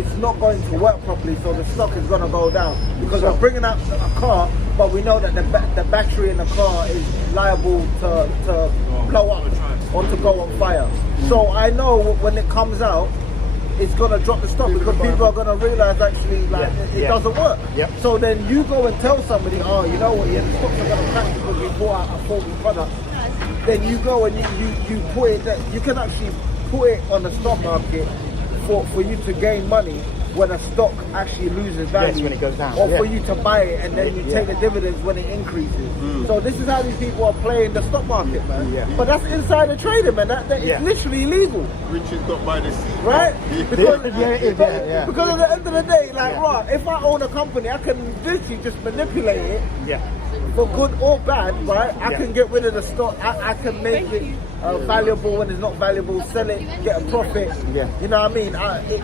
it's not going to work properly, so the stock is going to go down because we're bringing out a car, but we know that the battery in the car is liable to blow up or to go on fire. So I know when it comes out, it's going to drop the stock because people are going to realize actually it doesn't work. So then you go and tell somebody, oh, you know what, the stocks are going to crash because we bought out a faulty product. Then you go and you put it, you can actually put it on the stock market for you to gain money when a stock actually loses value, when it goes down, or for you to buy it and then you take the dividends when it increases. So this is how these people are playing the stock market, man. But that's insider trading, man. That is literally illegal. Richard got by the sea, right? Because at the end of the day, like, right, if I own a company, I can literally just manipulate it. For good or bad, right? I can get rid of the stock. I can make it valuable when it's not valuable, sell it, get a profit. You know what I mean?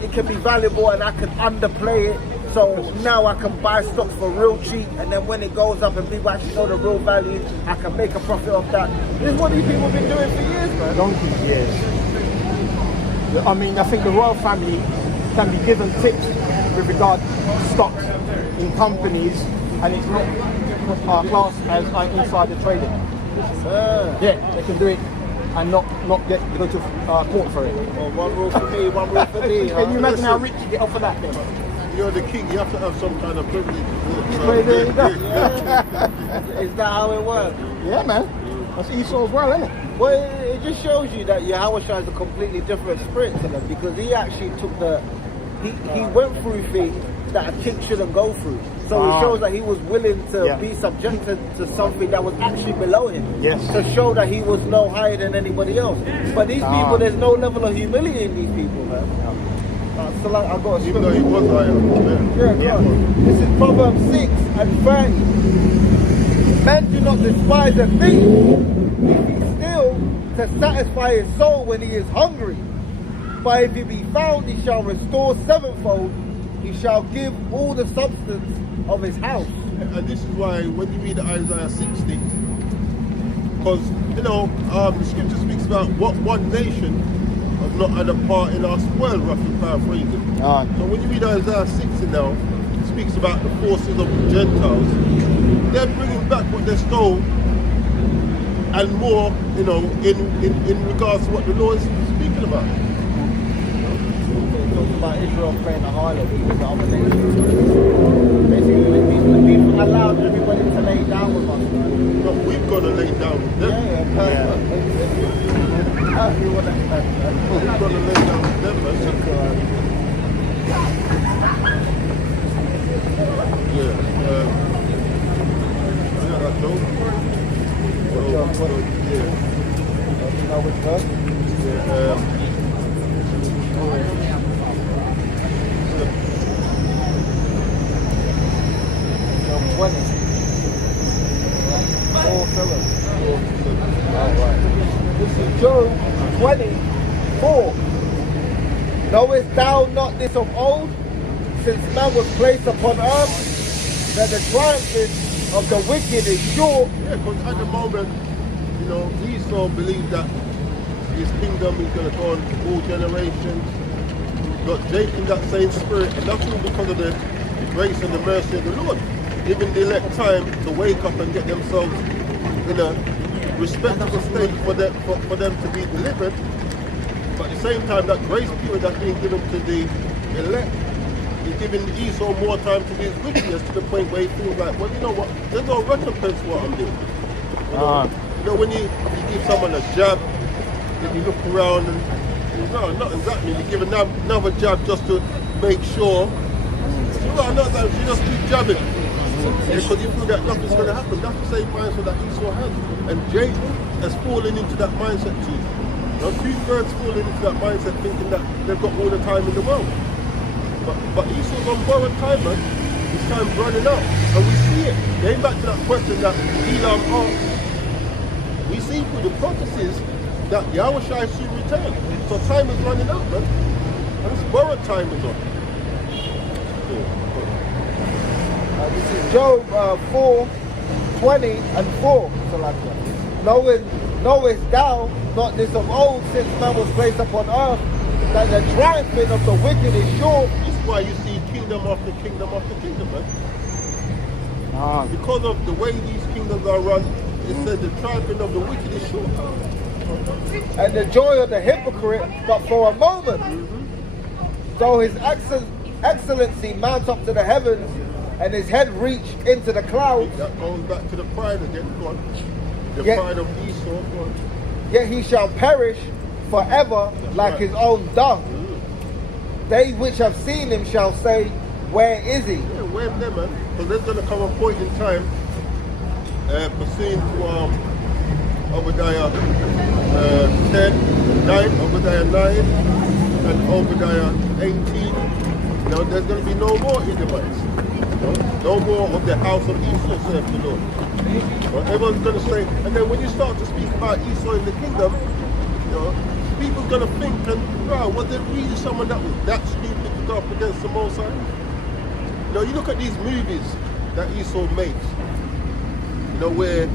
It can be valuable and I can underplay it. So now I can buy stocks for real cheap, and then when it goes up and people actually know the real value, I can make a profit off that. This is what these people have been doing for years, man. Donkey's years. I mean, I think the royal family can be given tips with regard to stocks in companies, and it's not classed as insider trading. They can do it and not go to court for it. Well, one rule for me, one rule for thee. Can you imagine how rich you get off of that then? You're the king, you have to have some kind of privilege. Is that how it works? Yeah, man. That's Esau as well, isn't it? Well, it just shows you that Hghways has a completely different spirit to them, because he actually took he went through things that a king shouldn't go through. So it shows that he was willing to be subjected to something that was actually below him. To show that he was no higher than anybody else. But these people, there's no level of humility in these people, man. So like, I got a even though he was higher. This is Proverbs 6:30. Men do not despise a thief if he steals to satisfy his soul when he is hungry. But if he be found, he shall restore sevenfold. He shall give all the substance of his house. And this is why when you read Isaiah 60, because the scripture speaks about what one nation has not had a part in our spoil, roughly paraphrasing. So when you read Isaiah 60 now, it speaks about the forces of the Gentiles. They're bringing back what they stole and more, in regards to what the Lord is speaking about. talks about Israel playing the harlot with the other nations. Basically, we've allowed everybody to lay down with us. Right? No, we've got to lay down with them. We've got to lay down with them, man. That's all. This is Job 24. Knowest thou not this of old, since man was placed upon earth, that the triumphing of the wicked is sure? Yeah, because at the moment, Esau believes that his kingdom is going to go on all generations. Got Jacob that same spirit, and that's all because of the grace and the mercy of the Lord. Giving the elect time to wake up and get themselves in a respectable state for them to be delivered. But at the same time, that grace period that's being given to the elect is giving Esau more time to be his wickedness, to the point where he feels like, well, you know what, there's no recompense for what I'm doing. When you give someone a jab, then you look around and no, not exactly. You give another jab just to make sure. No, not that. You just keep jabbing. Because you feel that nothing's going to happen. That's the same mindset that Esau has. And Jacob has fallen into that mindset too. Now, 2/3 fallen into that mindset thinking that they've got all the time in the world. But Esau's on borrowed time, man. His time's running out. And we see it. Going back to that question that Elam asked, we see through the prophecies that Yahweh shall soon return. So time is running out, man. And it's borrowed time is on. This is Job 4:20-4. Knowest thou not this of old, since man was placed upon earth, that the triumphing of the wicked is sure? This is why you see kingdom after kingdom after kingdom, man. Because of the way these kingdoms are run, it said the triumphing of the wicked is sure. And the joy of the hypocrite, but for a moment. So his excellency mounts up to the heavens, and his head reach into the clouds. That goes back to the pride again, go on. Pride of Esau, go on. Yet he shall perish forever. That's like his own dung. They which have seen him shall say, where is he? Yeah, where them, man? Because there's going to come a point in time, pursuing to Obadiah 10, 9, Obadiah 9, and Obadiah 18. Now there's going to be no more Edomites. No more of the house of Esau, saith the Lord. Well, everyone's going to say, and then when you start to speak about Esau in the kingdom, people's going to think, wow, was there really someone that was that stupid to go up against the Most High? You look at these movies that Esau makes, where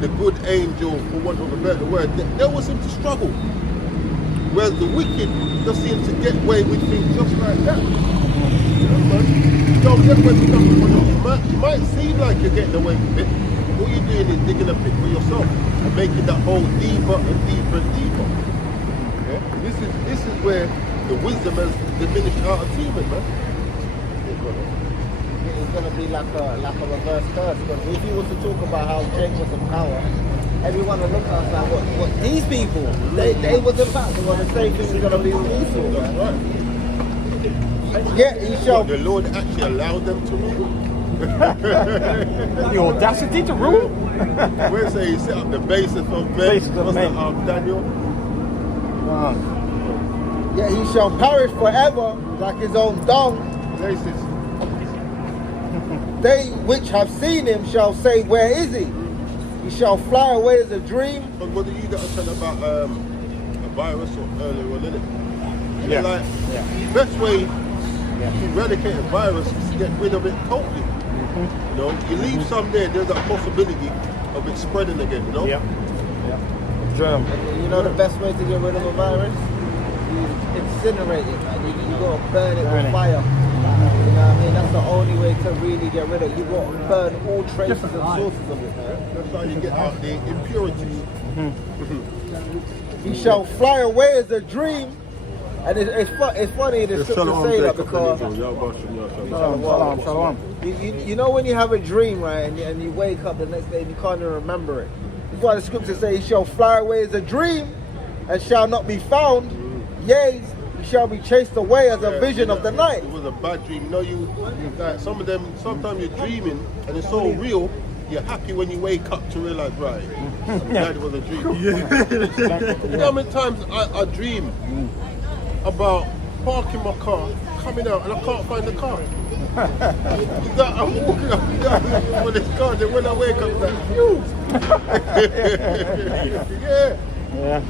the good angel, for want of a better word, they always seem to struggle. Whereas the wicked just seem to get away with things just like that. You don't get away with something for yourself. It might seem like you're getting away with it. All you're doing is digging a pit for yourself and making that hole deeper and deeper and deeper. Yeah? This is where the wisdom has diminished our achievement, man. It's going to be like a reverse curse, because if you was to talk about how Jake was in power, everyone will look at us like, what these people, they was in power. Well, the same thing is going to be with Esau. That's right. Yeah, he shall. The Lord actually allowed them to rule. The audacity to rule? Where say he set up the basis of men? Basis of What's men. that, Daniel? Yeah, he shall perish forever like his own dung. Basis. They which have seen him shall say, where is he? He shall fly away as a dream. But what did you that said about a virus or earlier on, innit? Yeah. Like, the best way to eradicate a virus is to get rid of it totally. You leave some there, there's that possibility of it spreading again, Germ. The best way to get rid of a virus? You incinerate it, man. You got to burn it with fire. That's the only way to really get rid of it. You got to burn all traces and sources of it, man. That's how you get out the impurities. He shall fly away as a dream, And it's funny the scriptures say that because Shalom. you know when you have a dream, right, and you wake up the next day and you can't even remember it. That's why the scriptures say, "He shall fly away as a dream, and shall not be found. Yea, he shall be chased away as a vision of the night." It was a bad dream. You know, you like some of them. Sometimes you're dreaming and it's so real. You're happy when you wake up to realize, right, I'm glad it was a dream. You know how many times I dream about parking my car, coming out, and I can't find the car. I'm walking up and down with this car, then when I wake up, I'm like, phew. Yeah,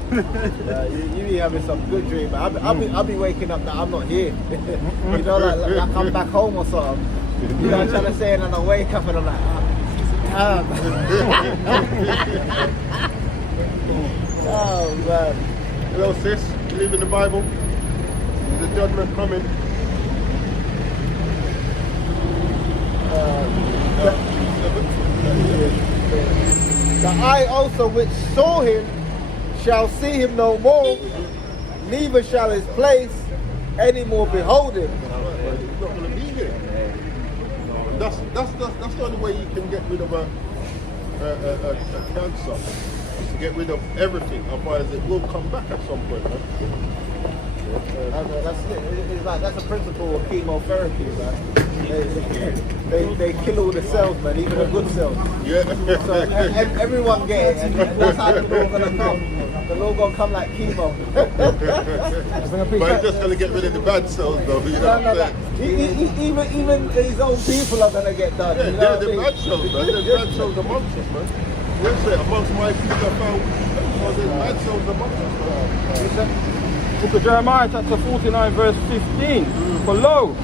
you be having some good dreams. I'll be waking up that I'm not here. You know, like I'm back home or something. You know what I'm trying to say? And then I wake up and I'm like, oh man. Hello sis, believe in the Bible? There's a judgment coming. The eye also which saw him shall see him no more, neither shall his place any more behold him. He's not going to be here. That's the only way you can get rid of a cancer, is to get rid of everything, otherwise it will come back at some point. Man. That's it. It's like that's a principle of chemotherapy, man. They kill all the cells, man, even the good cells. Yeah. So everyone get it, and that's how the Lord gonna come. The Lord gonna come like chemo. But he's just gonna get rid of the bad cells, though. You know what I'm saying? Even his own people are gonna get done. Yeah, you know the bad cells, man. There's bad cells amongst us, man. Let's say amongst my people, I found there's bad cells amongst us, man. Book of Jeremiah chapter 49 verse 15. For lo,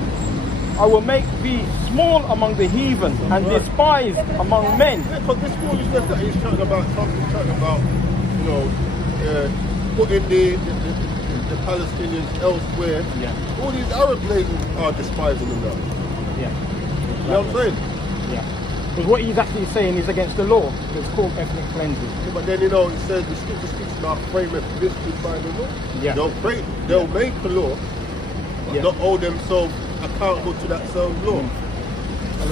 I will make thee small among the heathen and despised among men. Yeah, because this foolishness that he's talking about, you know, putting the Palestinians elsewhere. Yeah. All these Arab nations are despising them now. Yeah. You know what I'm saying? Yeah. Because what he's actually saying is against the law. It's called ethnic cleansing. Yeah, but then, you know, it says the scripture speaks about framing listed by the law. Yeah. They'll make a law, but Yeah. not hold themselves accountable to that same law.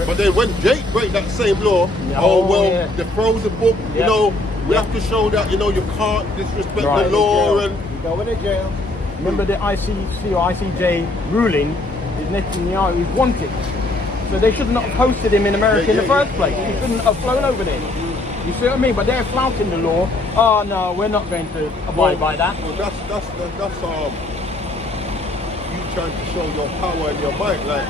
But then when Jake break that same law, the frozen book, you know, we have to show that, you know, you can't disrespect the law and you go in jail. Remember the ICC or ICJ ruling is Netanyahu is wanted. So they should not have hosted him in America in the first place. He shouldn't have flown over there. You see what I mean? But they're flouting the law. Oh no, we're not going to abide by that. Well, that's you trying to show your power and your might, like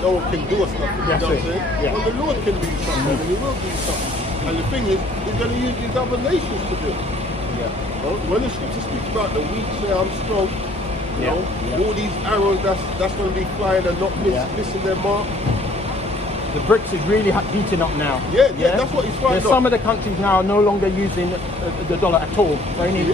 no one can do us nothing. You know what I'm saying? Yeah. Well, the Lord can do something, and He will do something. And the thing is, He's going to use these other nations to do it. Well, when the scripture speaks about the weak say I'm strong, you know, all these arrows that's going to be flying and not missing their mark. The BRICS is really heating up now. Yeah, that's what he's fighting. Some of the countries now are no longer using the dollar at all for any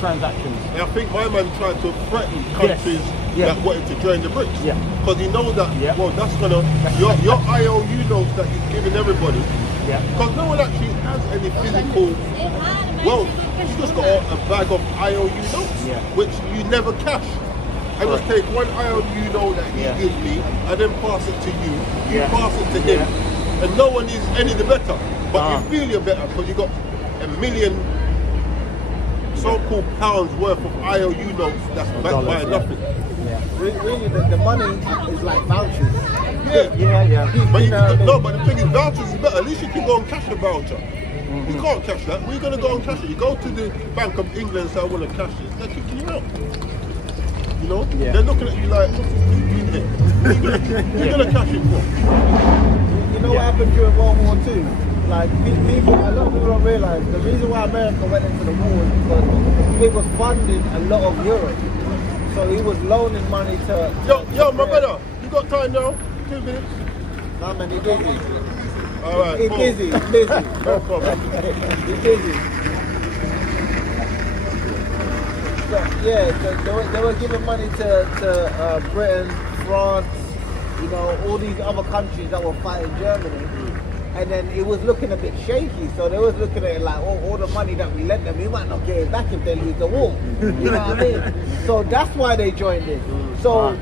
transactions. And I think my man tried to threaten countries that wanted to join the BRICS. Because he knows that, well, that's going to, your IOU notes that he's giving everybody, because no one actually has any physical wealth. He's just got a bag of IOU notes, which you never cash. I just take one IOU note that he gives me, and then pass it to you. You pass it to him, and no one is any the better. But you feel you're better because you got $1 million so-called pounds worth of IOU notes that's backed by nothing. Really, the money is like vouchers. But the thing is, vouchers is better. At least you can go and cash a voucher. You can't cash that. Where are you going to go and cash it? You go to the Bank of England and say, I want to cash it. They're kicking you out. You know? They're looking at you like, what's this dude doing? You're going to cash it for. You know what happened during World War II? Like, people, a lot of people don't realise, the reason why America went into the war is because it was funding a lot of Europe. So he was loaning money to... Yo, my brother, you got time now? 2 minutes. Nah, man, he's busy. All right, He's busy. No problem. He's busy. So, they were giving money to Britain, France, you know, all these other countries that were fighting Germany. And then it was looking a bit shaky, so they was looking at it like, oh, all the money that we lent them, we might not get it back if they lose the war. You know what I mean? So that's why they joined in. So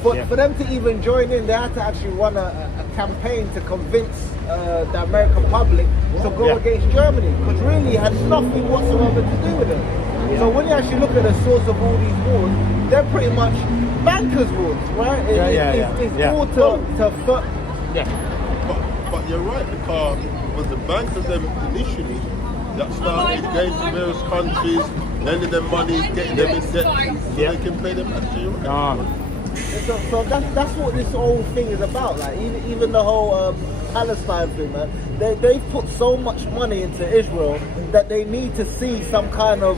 for them to even join in, they had to actually run a campaign to convince the American public to go against Germany, because really it had nothing whatsoever to do with it. So when you actually look at the source of all these wars, they're pretty much bankers' wars, right? It's all to But you're right, because it was the bankers them initially that started going to various countries, lending them money, getting them in debt so they can pay them back. So you're right. So that's what this whole thing is about. Like even the whole Palestine thing, man. They've put so much money into Israel that they need to see some kind of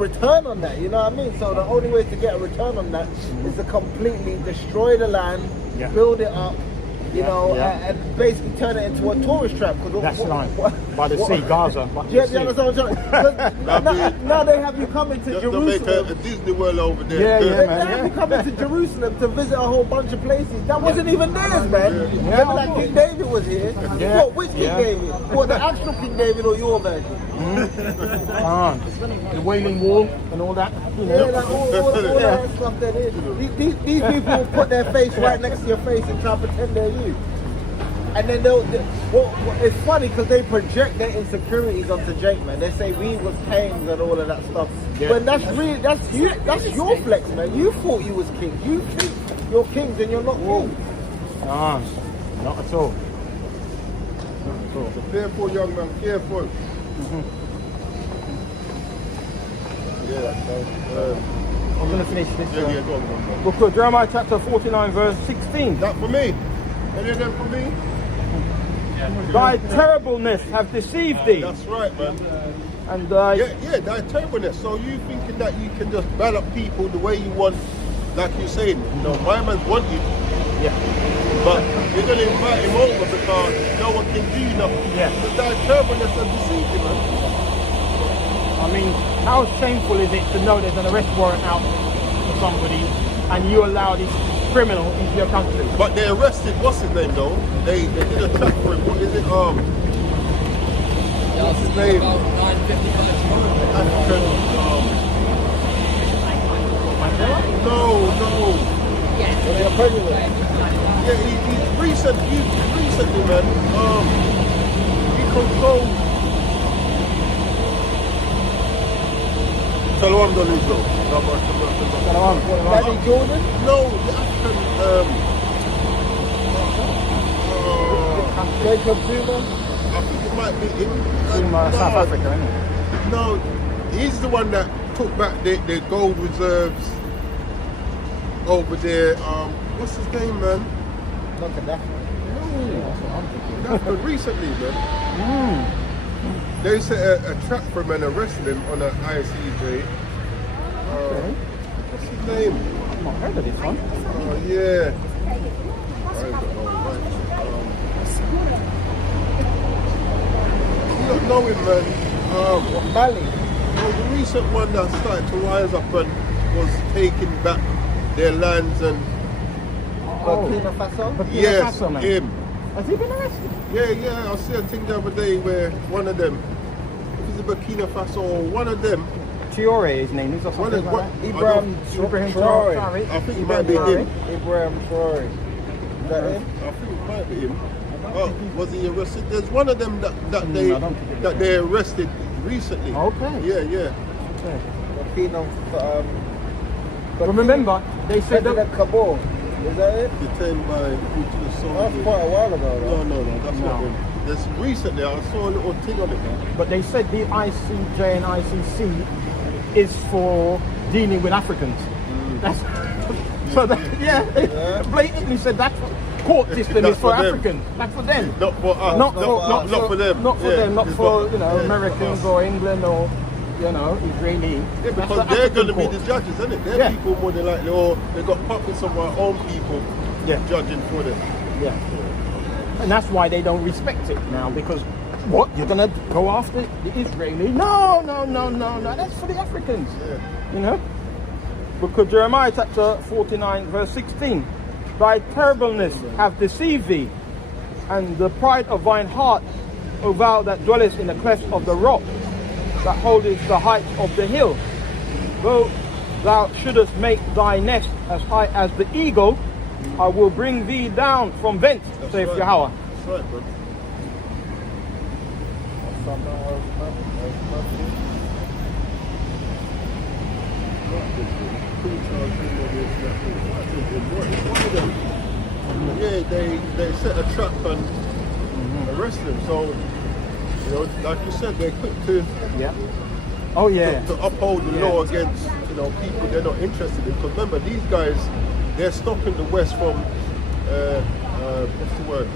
return on that. You know what I mean? So the only way to get a return on that is to completely destroy the land, build it up, you know, and basically turn it into a tourist trap. That's right. By the sea, Gaza. You understand what I'm saying? Now they have you coming to Jerusalem. Make a Disney World over there. They have you coming to Jerusalem to visit a whole bunch of places. That wasn't even theirs, man. Remember that King David was here? What, which King David? What, the actual King David or your version? The Wailing Wall and all that. You know. Yeah, like all that stuff that is. These people will put their face right next to your face and try to pretend they're you. And then it's funny because they project their insecurities onto Jake, man. They say we was kings and all of that stuff. But that's your flex, man. You thought you was kings. You think you're kings and you're not kings. Not at all. So careful, young man, careful. I'm going to finish this. Go on. Book of Jeremiah chapter 49 verse 16. That for me? Any of them for me? Thy terribleness have deceived thee. That's right, man. And thy terribleness. So you thinking that you can just ball up people the way you want, like you're saying, you know, my man's wanted. But you're going to invite him over because no one can do nothing. But thy terribleness have deceived you, man. I mean, how shameful is it to know there's an arrest warrant out for somebody and you allow this criminal into your country? But they arrested, what's his name though? They did a track for him. What is it? What's his name? African. No. Yeah, he's recently, man. He controlled. Shalom Donizlo. Danny Jordan? No, the African. Jacob Zuma? I think it might be him. South Africa, isn't it? No, he's the one that took back the gold reserves over there. What's his name, man? Not Gaddafi. No, that's recently, man. They set a trap for him and arrested him on an ICJ. What's his name? I've not heard of this one. Yeah. You don't know him, man. Mali. Well, the recent one that started to rise up and was taking back their lands and... Burkina Faso? Yes, Faso, man. him. Has he been arrested? Yeah, I see a thing the other day where one of them, if it's a Burkina Faso or one of them, Traore, his name is, or something like that. Ibrahim Traore. I think it might be him. Ibrahim Traore. Is that him? I think it might be him. Oh, was he arrested? There's one of them that they arrested recently. Okay. Yeah. Okay. Burkina. But remember, they said that Kabul. Is that it? Detained by Putin That's soldiers. quite a while ago, though. No, that's not him. There's recently, I saw a little thing on it. But they said the ICJ and ICC is for dealing with Africans. That's so that, they blatantly said that court system is for Africans. That's for them. Not for us. Not for them. Not for them. Not for Americans or England or Israeli. Yeah, because they're going to be the judges, isn't it? They're people more than likely, or they got puppets of our own people judging for them. Yeah. And that's why they don't respect it now, because what? You're going to go after the Israeli? No. That's for the Africans. Yeah. You know? Because Jeremiah chapter 49 verse 16, thy terribleness have deceived thee, And the pride of thine heart, O thou that dwellest in the cleft of the rock, that holdest the height of the hill, though thou shouldest make thy nest as high as the eagle, I will bring thee down from thence, saith right. Yahweh. That's right, bro. Yeah, they set a trap and arrest him. So, you know, like you said, they're quick to Yeah. Oh yeah. to uphold the law against, you know, people they're not interested in. Because remember, these guys, they're stopping the West from, what's the word?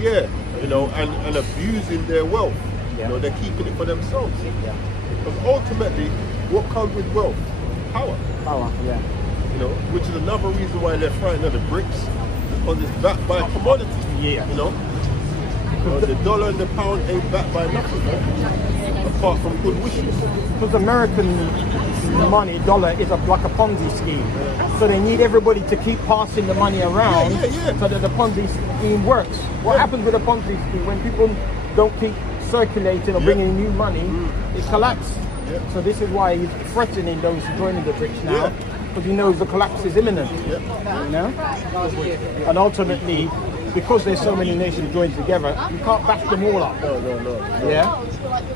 Yeah, you know, and abusing their wealth. Yeah. You know, they're keeping it for themselves. Yeah. Because ultimately, what comes with wealth? Power. Power. Yeah. You know, which is another reason why they're frightened of the BRICS, because it's backed by a commodity. Yeah. You know, the dollar and the pound ain't backed by nothing, man, apart from good wishes. Because American money, dollar, is like a Ponzi scheme. So they need everybody to keep passing the money around Yeah. so that the Ponzi scheme works. What happens with a Ponzi scheme when people don't keep circulating or bringing new money, it collapses. Yeah. So this is why he's threatening those joining the BRICS now, because he knows the collapse is imminent. Yeah. You know? And ultimately, because there's so many nations joined together, you can't bash them all up. No. Yeah?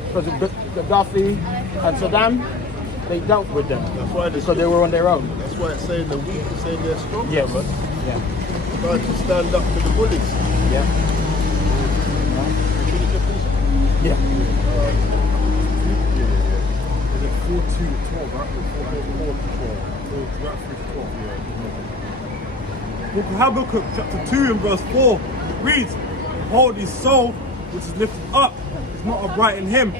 Because Gaddafi and Saddam, they dealt with them. That's why because they were on their own. That's why it's saying the weak is saying they're strong. Yes. Man. Yeah. Trying to stand up to the bullies. Yeah. Yeah. Is it 4-2 to 12, right? 4 to 12. So right 3 to 12, yeah. Book of Habakkuk, chapter 2 and verse 4 reads, "Behold, his soul, which is lifted up, is not upright in him,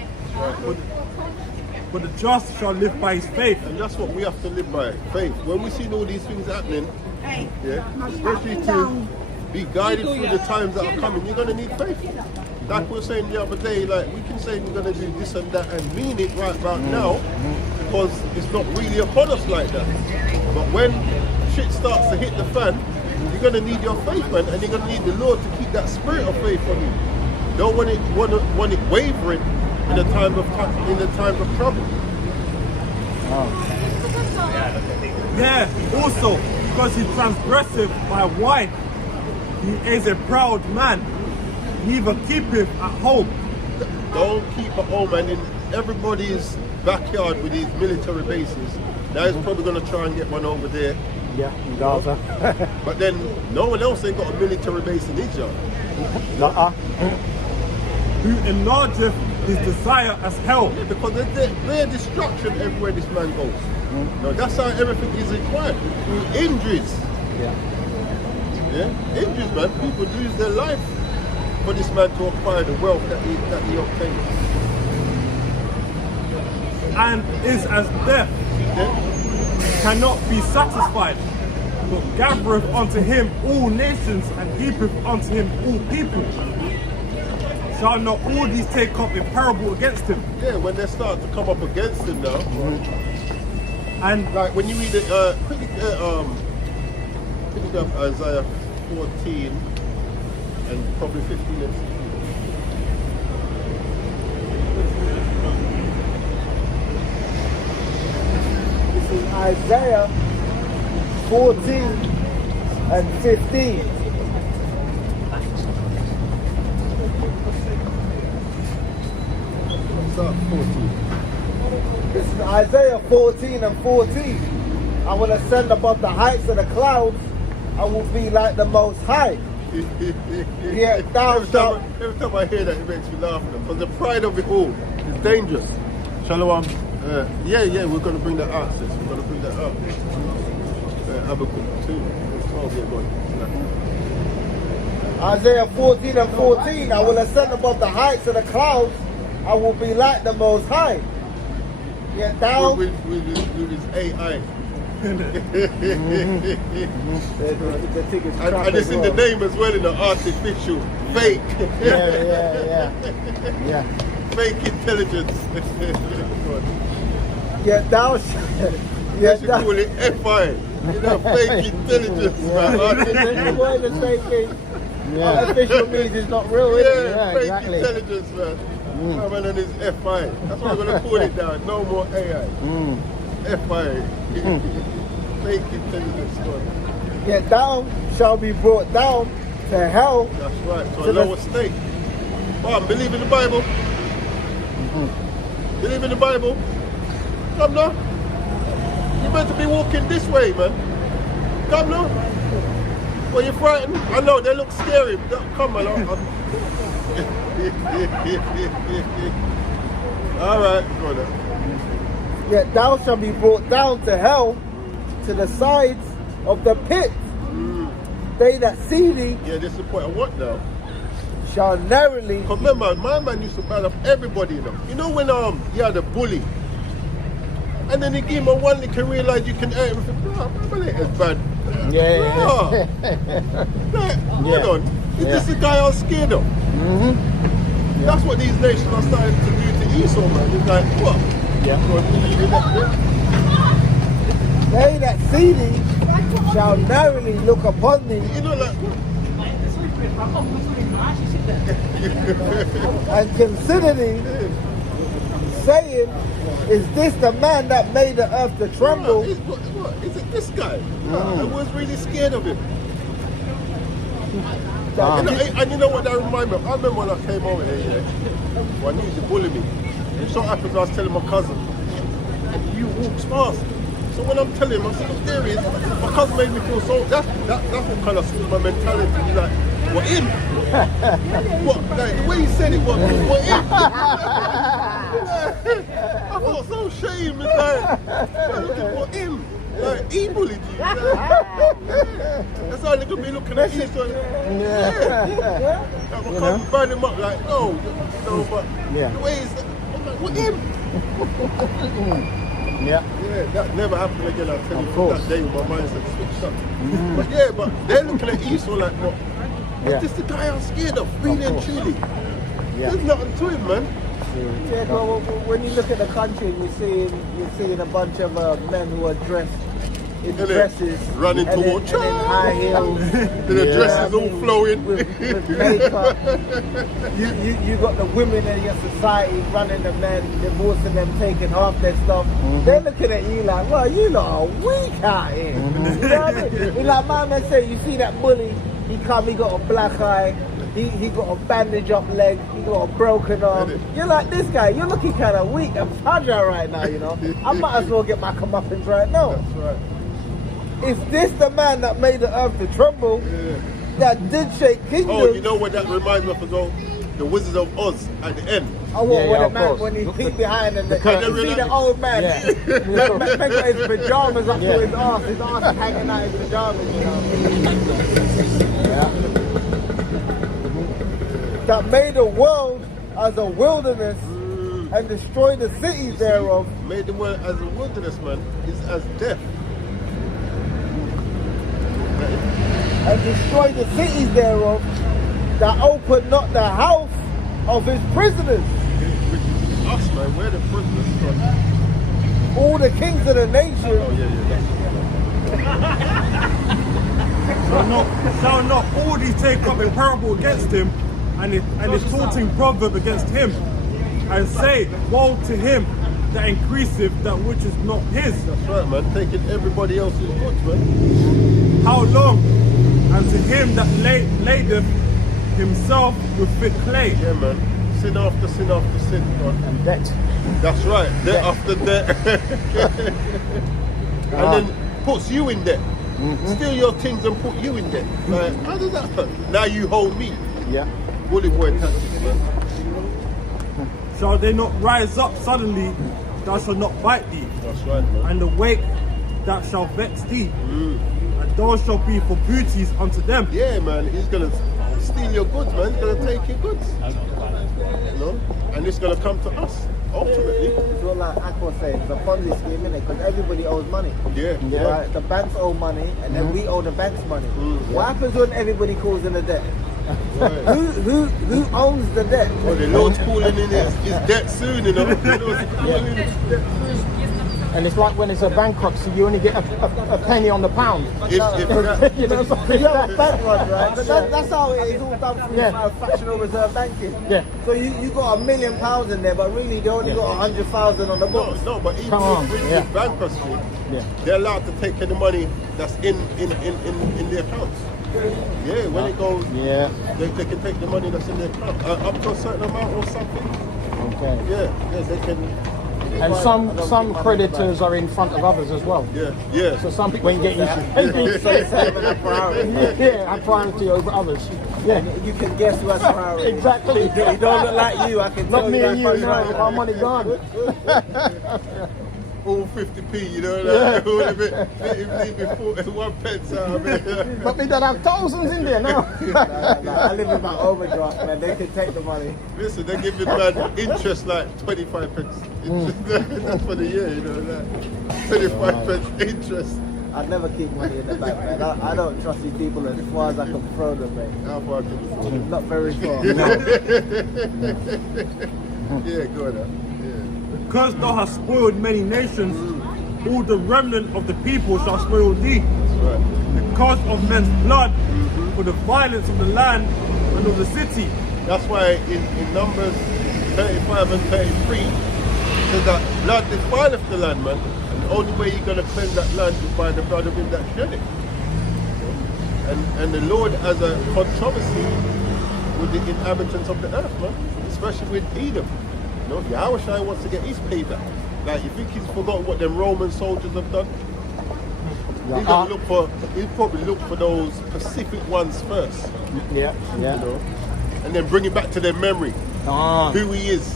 but the just shall live by his faith." And that's what we have to live by, faith. When we see all these things happening, especially to be guided through the times that are coming, you're going to need faith. Like we were saying the other day, like we can say we're going to do this and that and mean it right about now, because it's not really upon us like that. But when shit starts to hit the fan, you're going to need your faith, man, and you're going to need the Lord to keep that spirit of faith on you. Don't want it wavering in the time of trouble. Yeah, also, because he transgressive by wine, he is a proud man, neither keepeth at home. Don't keep at home, and in everybody's backyard with these military bases. Now he's probably going to try and get one over there. Yeah, in Gaza. But then no one else ain't got a military base in his yard. Who enlargeth his desire as hell. Yeah, because there's destruction everywhere this man goes. No, that's how everything is required. Through injuries. Yeah, injuries, man. People lose their life for this man to acquire the wealth that he obtained. And is as death, cannot be satisfied, but gathereth unto him all nations, and heapeth unto him all people. Shall not all these take up a parable against him? Yeah, when they start to come up against him now, and like when you read it, pick up Isaiah 14 and probably 15 and 16. This is Isaiah 14 and 15. Start 14. This is Isaiah 14 and 14. I will ascend above the heights of the clouds. I will be like the Most High. Yeah, every time I hear that, it makes me laugh. Because the pride of it all is dangerous. Shalom. Yeah, we're going to bring that out, sis. We're going to bring that out. Habakkuk 2. Isaiah 14 and 14. I will ascend above the heights of the clouds. I will be like the Most High. Yet thou... With his AI. The ticket's crap And it's as in well. the name as well, in the artificial, fake. Yeah. Fake intelligence. Yet thou... They should call it FI. You know, fake intelligence, man. Why the same thing? Yeah. Artificial means it's not real, is it? Yeah, fake exactly. intelligence, man. Man and his FI. That's what we're gonna call it now. No more AI. FI. Fake intelligence, man. Yet down shall be brought down to hell. That's right. So To the- lower state. Mom, believe in the Bible. Believe in the Bible. Come now. You're meant to be walking this way, man. Come now. Well, you're frightened. I know they look scary. Come on. All right, go there. Yet thou shalt be brought down to hell, to the sides of the pit. They that see thee Yeah, this is the point. What now? shall narrowly. Cause remember, my man used to bad up everybody, you know. You know when you had a bully, and then he gave him a one, he can realize you can hurt him. Bro, my man ain't as bad. Yeah. Bro. Like, hold on. Is this the guy I was scared of? That's what these nations are starting to do to Esau, man. It's like, what? Yeah. They that see thee shall narrowly look upon thee You know, like, and consider thee, saying, is this the man that made the earth to tremble? what? Is it this guy? I was really scared of him. And you know what that reminds me of? I remember when I came over here, yeah, when he used to bully me. It so happened I was telling my cousin, and he walks fast. So when I'm telling him, I said, look, there he is. My cousin made me feel so, that's what kind of switched my mentality. He's like, what, him? What, like, the way he said it, what him? I felt so ashamed. It's like, what, him? Like, he bullied you. Like, that's how they could be looking at you. So, yeah. Like, my cousin burned him up, like, no, but the way he's like, I'm like, what, him? Yeah. Yeah, that never happened again, I'll tell you. Of course. That day my mindset switched up. But yeah, but they're looking at Esau like, what? Yeah. This the guy I'm scared of, really and truly. Yeah. There's nothing to him, man. Yeah, well, when you look at the country, you're seeing a bunch of men who are dressed in Innit? dresses, Running and towards in high heels, The dress is all flowing. with makeup. You got the women in your society running the men, divorcing them, taking half their stuff. They're looking at you like, well, you lot are weak out here. You know what I mean? It's like my man said, you see that bully, he got a black eye, he got a bandage up leg, he got a broken arm. You're like, this guy, you're looking kind of weak and fragile right now, you know. I might as well get my comeuppance right now. That's right. Is this the man that made the earth to tremble? That did shake kingdoms? Oh, you know what that reminds me of as well? The Wizard of Oz at the end. Oh, what, Yeah, when, of the man, course. when he peeked behind and you curtain. see the old man, Yeah. that man got his pajamas up to his ass is hanging out his pajamas, you know. That made the world as a wilderness and destroyed the cities thereof. Made the world as a wilderness, man, is as death. And destroyed the cities thereof, that opened not the house of his prisoners. Which is us, man. We're the prisoners. Son. All the kings of the nation. Oh, yeah. Shall not all these take up a parable against him, and his taunting proverb against him, and say, woe to him that increaseth that which is not his. That's right, man. Taking everybody else's goods, man. How long? And to him that ladeth himself with thick clay. Yeah, man. Sin after sin after sin, man. And debt. That's right. Debt after debt. And then puts you in debt. Steal your things and put you in debt. Like, how does that happen? Now you hold me. Yeah. Bully boy tactics, man. Shall they not rise up suddenly, that shall not bite thee, That's right, man. and awake that shall vex thee, and those shall be for booties unto them. Yeah, man. He's gonna steal your goods, man. He's gonna take your goods. You know? And it's gonna come to us, ultimately. It's all like Aqua said, it's a Ponzi scheme, innit? Because everybody owes money. Yeah. Right? The banks owe money, and then we owe the banks money. What happens when everybody calls in a debt? Right. Who owns the debt? Well, the Lord's calling in his debt soon, you know. The Lord's calling in his debt soon. And it's like when it's a bankruptcy, you only get a penny on the pound. If that, You know, something Because you like have a that. bank run, right? But that's how it is all done through Yeah. fractional reserve banking. Yeah. So you got £1 million in there, but really they only got 100,000 on the books. no, but even Come on, with yeah. bankruptcy, Yeah. they're allowed to take any money that's in the accounts. Yeah, when it goes, Yeah. they can take the money that's in their account up to a certain amount or something. Okay. Yeah, they can. And some creditors are in front of others as well. Yeah. So some people ain't getting used So it's having a priority. yeah, have priority over others. Yeah. You can guess who has priority. Exactly. He don't look like you, I can Not tell me you and that you much now. right Our now. money gone. All 50p, you know, like all of it. Leave before 1 pence out of it. But we don't have thousands in there now. Nah, I live in my overdraft, man. They can take the money. Listen, they're giving man interest like 25 pence. That's for the year, you know, like 25 pence interest. I never keep money in the bank, man. I don't trust these people as far as I can throw them, man. How far can you throw it? Not very far. Yeah, go on. Because thou hast spoiled many nations, all the remnant of the people shall spoil thee. That's right. Because of men's blood, for the violence of the land and of the city. That's why in Numbers 35 and 33, it says that blood defileth the land, man. And the only way you're going to cleanse that land is by the blood of him that shed it. And the Lord has a controversy with the inhabitants of the earth, man. Especially with Edom. You know, Yahweh wants to get his payback. Like, you think he's forgotten what them Roman soldiers have done? He's gonna look for. He'll probably look for those Pacific ones first, Yeah, yeah. you know, and then bring it back to their memory who he is.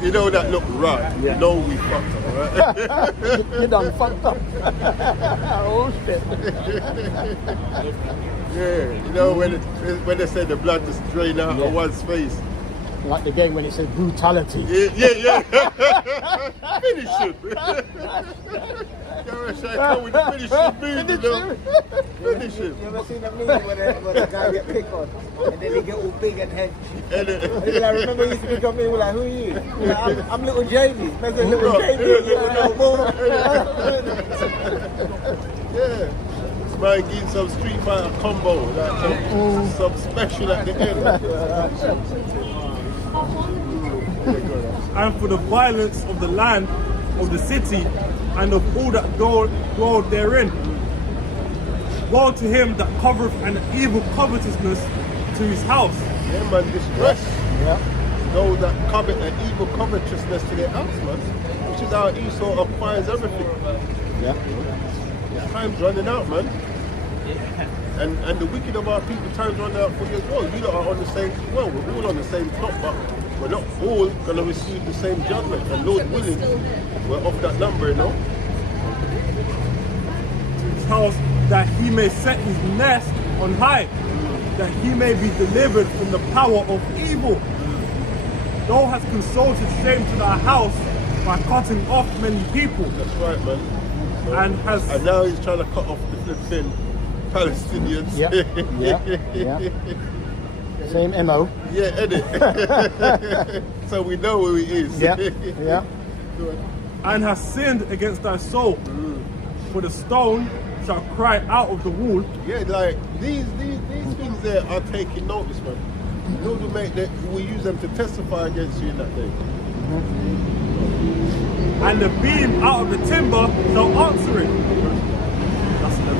You know that look right. Yeah. You know we fucked up, right? You done fucked up. Oh shit. Yeah, you know when they say the blood just drain out of one's face. Like the game when it says brutality. Yeah. Finish him. Come with the finishing move, you know. Finish him. You ever seen a movie where the guy get picked on and then he get all big and hench? And And he's like, remember you used to pick on me? We're like, who are you? He's like, I'm little Jamie. Man said, little Jamie. yeah. This man getting some Street Fighter combo, like some special at the end. And for the violence of the land, of the city, and of all that dwell therein. Woe to him that covereth an evil covetousness to his house. Yeah, man, distress. Yeah. Those that covet an evil covetousness to their house, man. Which is how Esau acquires everything. Yeah. His time's running out, man. And the wicked of our people, time's running out for you as well. You lot are on the same, well, we're all on the same top, but we're not all going to receive the same judgment. And Lord willing, we're off that number, you know. His house, that he may set his nest on high, that he may be delivered from the power of evil. Thou hast consulted shame to thy house by cutting off many people. That's right, man. So, And now he's trying to cut off the flipping Palestinians. Yeah. Same MO. Yeah, edit. So we know who he is. Yeah. and has sinned against thy soul. For the stone shall cry out of the wall. Yeah, like these things there are taking notice, man. Lord will make that, will use them to testify against you in that day. And the beam out of the timber shall answer it. That's it.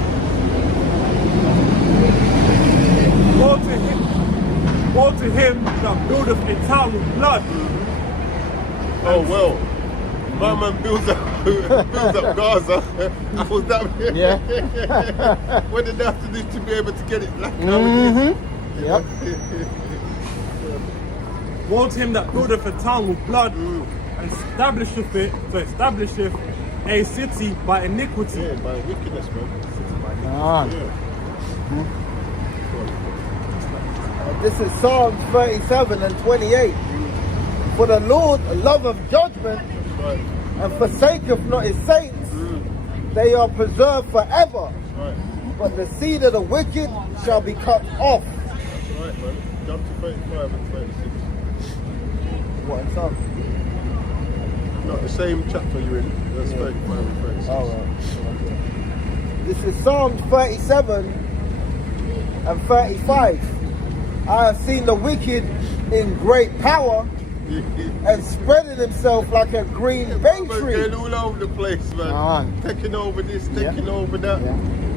Woe to him that buildeth a town with blood. Oh well, my man builds up Gaza. Was that? Yeah. What did they have to do to be able to get it like how it is? Yep. Woe to him that buildeth a town with blood, and establisheth a city by iniquity. Yeah, by wickedness, man. This is Psalms 37 and 28. For the Lord loveth judgment Right. and forsaketh not his saints. They are preserved forever. Right. But the seed of the wicked shall be cut off. Right, man. Jump to 35 and 36. What in Psalms? Not the same chapter you're in. Verse 35 and 36. All right. This is Psalms 37 and 35. I have seen the wicked in great power and spreading himself like a green bay tree. They're all over the place, man. Taking over this, taking over that.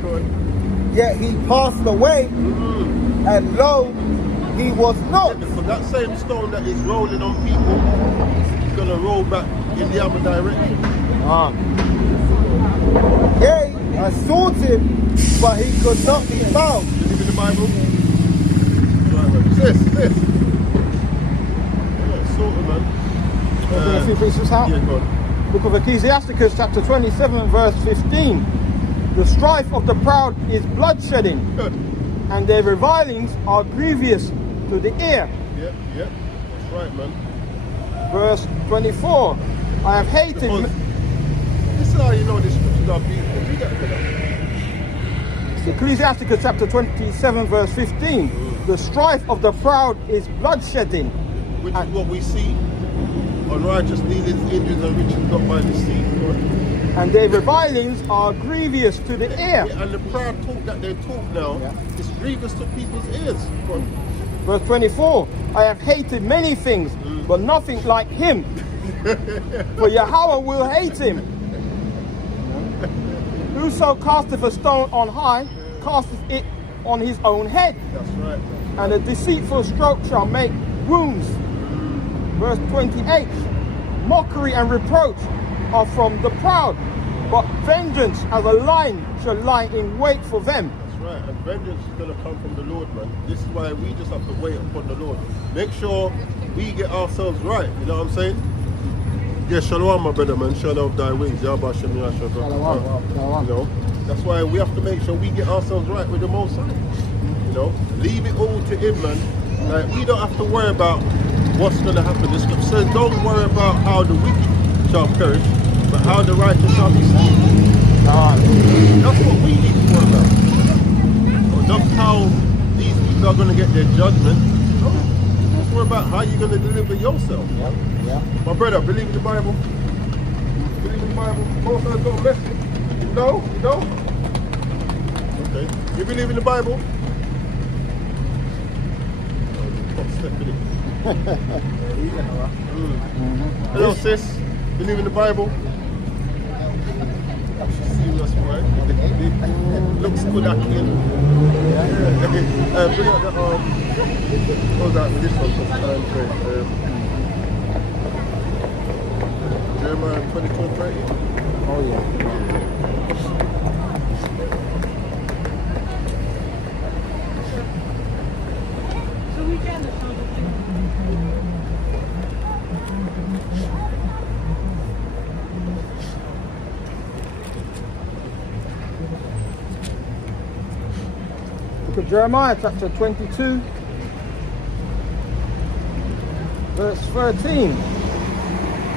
Go on. Yet he passed away, and lo, he was not. So that same stone that is rolling on people is going to roll back in the other direction. Yea, I sought him, but he could not be found. Believe in the Bible? This. Yeah, sort of, man. A few pieces out. Yeah, go on. Book of Ecclesiasticus, chapter 27, verse 15. The strife of the proud is bloodshedding, and their revilings are grievous to the ear. Yeah, that's right, man. Verse 24. I have hated. Because this is how you know the scriptures are beautiful. You got to get up. Ecclesiasticus, chapter 27, verse 15. The strife of the proud is bloodshedding, Which is what we see. Unrighteous dealings, injuries, and riches got by the sea. and their revilings are grievous to the ear. And the proud talk that they talk now is grievous to people's ears. Go on. Verse 24. I have hated many things, but nothing like him. For Yahweh will hate him. Whoso casteth a stone on high, casteth it on his own head. That's right. And a deceitful stroke shall make wounds. Verse 28. Mockery and reproach are from the proud, but vengeance as a lion shall lie in wait for them. That's right. And vengeance is going to come from the Lord, man. This is why we just have to wait upon the Lord. Make sure we get ourselves right. You know what I'm saying? Yeah, shalom, my brother, man. Shalom, thy wings. Yahba Shem Yashua. You know, that's why we have to make sure we get ourselves right with the Most High. You know, leave it all to Him, man. Like, we don't have to worry about what's going to happen. The scripture says, don't worry about how the wicked shall perish, but how the righteous shall be saved. That's what we need to worry about. Not how these people are going to get their judgment. No. Just worry about how you're going to deliver yourself. My brother, believe in the Bible? Believe in the Bible? Most of us don't mess it. No? You don't? Okay. You believe in the Bible? Hello, sis. Believe in the Bible? Serious, right? Looks good at you. Bring out the goes out with this one for time frame. Jeremiah 22:30. Oh yeah. So we can Book of Jeremiah, chapter 22, verse 13.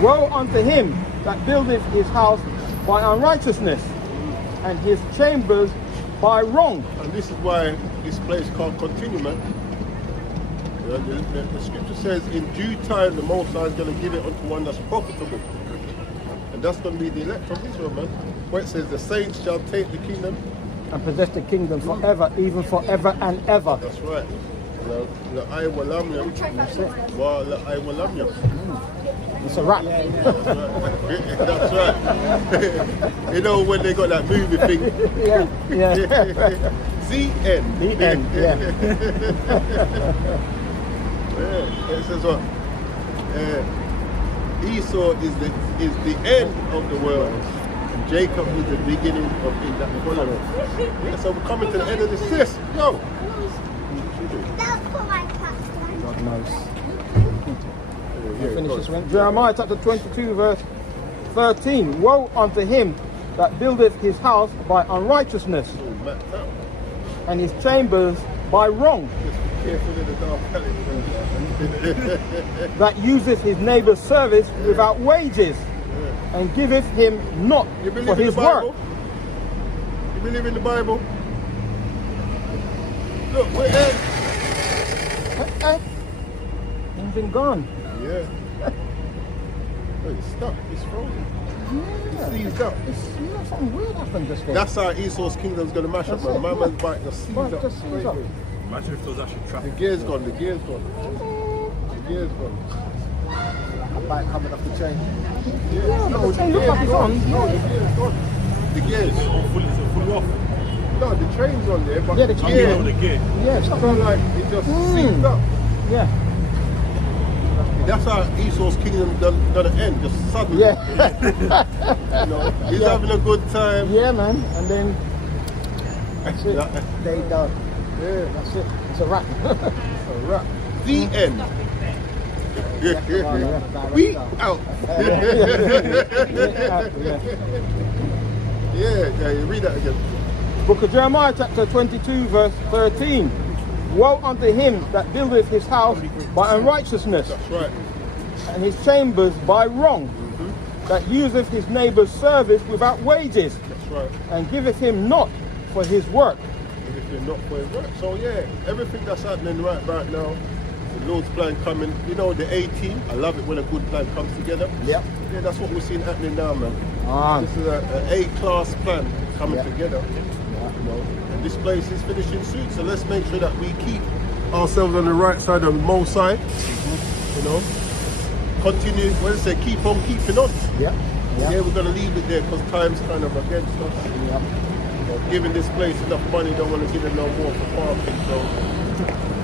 Woe unto him that buildeth his house by unrighteousness, and his chambers by wrong. And this is why this place can't continue, man. The scripture says, in due time, the Most High is going to give it unto one that's profitable. And that's going to be the elect of Israel, man. Where it says, the saints shall take the kingdom. And possess the kingdom forever, even forever and ever. That's right. I will love you. That's it. Well, I will love you. It's a wrap. That's right. You know when they got that movie thing? Yeah. The end. The end, yeah. It says what? Esau is the end of the world. And Jacob is the beginning of it that follows. Yeah, so we're coming to the end of this. Sis, yo. God knows. Finish this one. Jeremiah chapter 22, verse 13. Woe unto him that buildeth his house by unrighteousness, and his chambers by wrong, that useth his neighbour's service without wages, and giveth him not for his work. You believe in the Bible? Look, we're here. He's been gone. Yeah. Oh, it's stuck. It's frozen. Yeah. It's seized up. It's, you know, something weird happened just there. That's how Esau's kingdom's gonna mash up, That's man. it, My yeah. man's bike just seized Bike up. just seized up. Imagine if there was actually The traffic. gear's gone. The gear's gone. The gear's gone. A bike coming off the train. Yeah, but the train looks like it's on. No, the gear's gone. The gear's. Fully off. No, the train's on there, but Yeah, the the train- gear. Over the gear. Yeah, it's It's not not going like it just seized up. Yeah. That's how Esau's kingdom gonna end, just suddenly. Yeah. You know, he's Yeah. having a good time. Yeah, man. And then that's it. Yeah. They done. Yeah, That's it. It's a wrap. that's a wrap. The end. Yeah. We out. Yeah, you read that again. Book of Jeremiah, chapter 22, verse 13. Woe unto him that buildeth his house by unrighteousness, That's right. and his chambers by wrong, that useth his neighbour's service without wages, That's right. and giveth him not for his work. If you're not going right. So yeah, everything that's happening right now, the Lord's plan coming. You know, the A-team. I love it when a good plan comes together. Yep. Yeah, that's what we're seeing happening now, man. Ah. This is an A-class plan coming Yeah. together. You know, and this place is finishing soon, so let's make sure that we keep ourselves on the right side of the Most High. You know, continue. What I say, keep on keeping on. Yep. Yeah, we're gonna leave it there because time's kind of against us. Yep. You know, giving this place enough money, don't want to give it no more for parking. So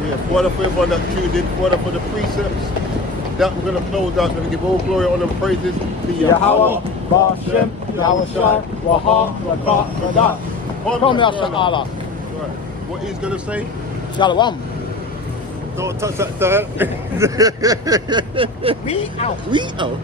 yeah, for everyone that tuned in, for the precepts. That we're gonna close out. Gonna give all glory, honor, and praises to Yahweh, Bashem, Yahweh Shai, Waha, Rakah, Radah. Come here, Allah. Right. What he's gonna say? Shalom. Don't touch that. We out. We out.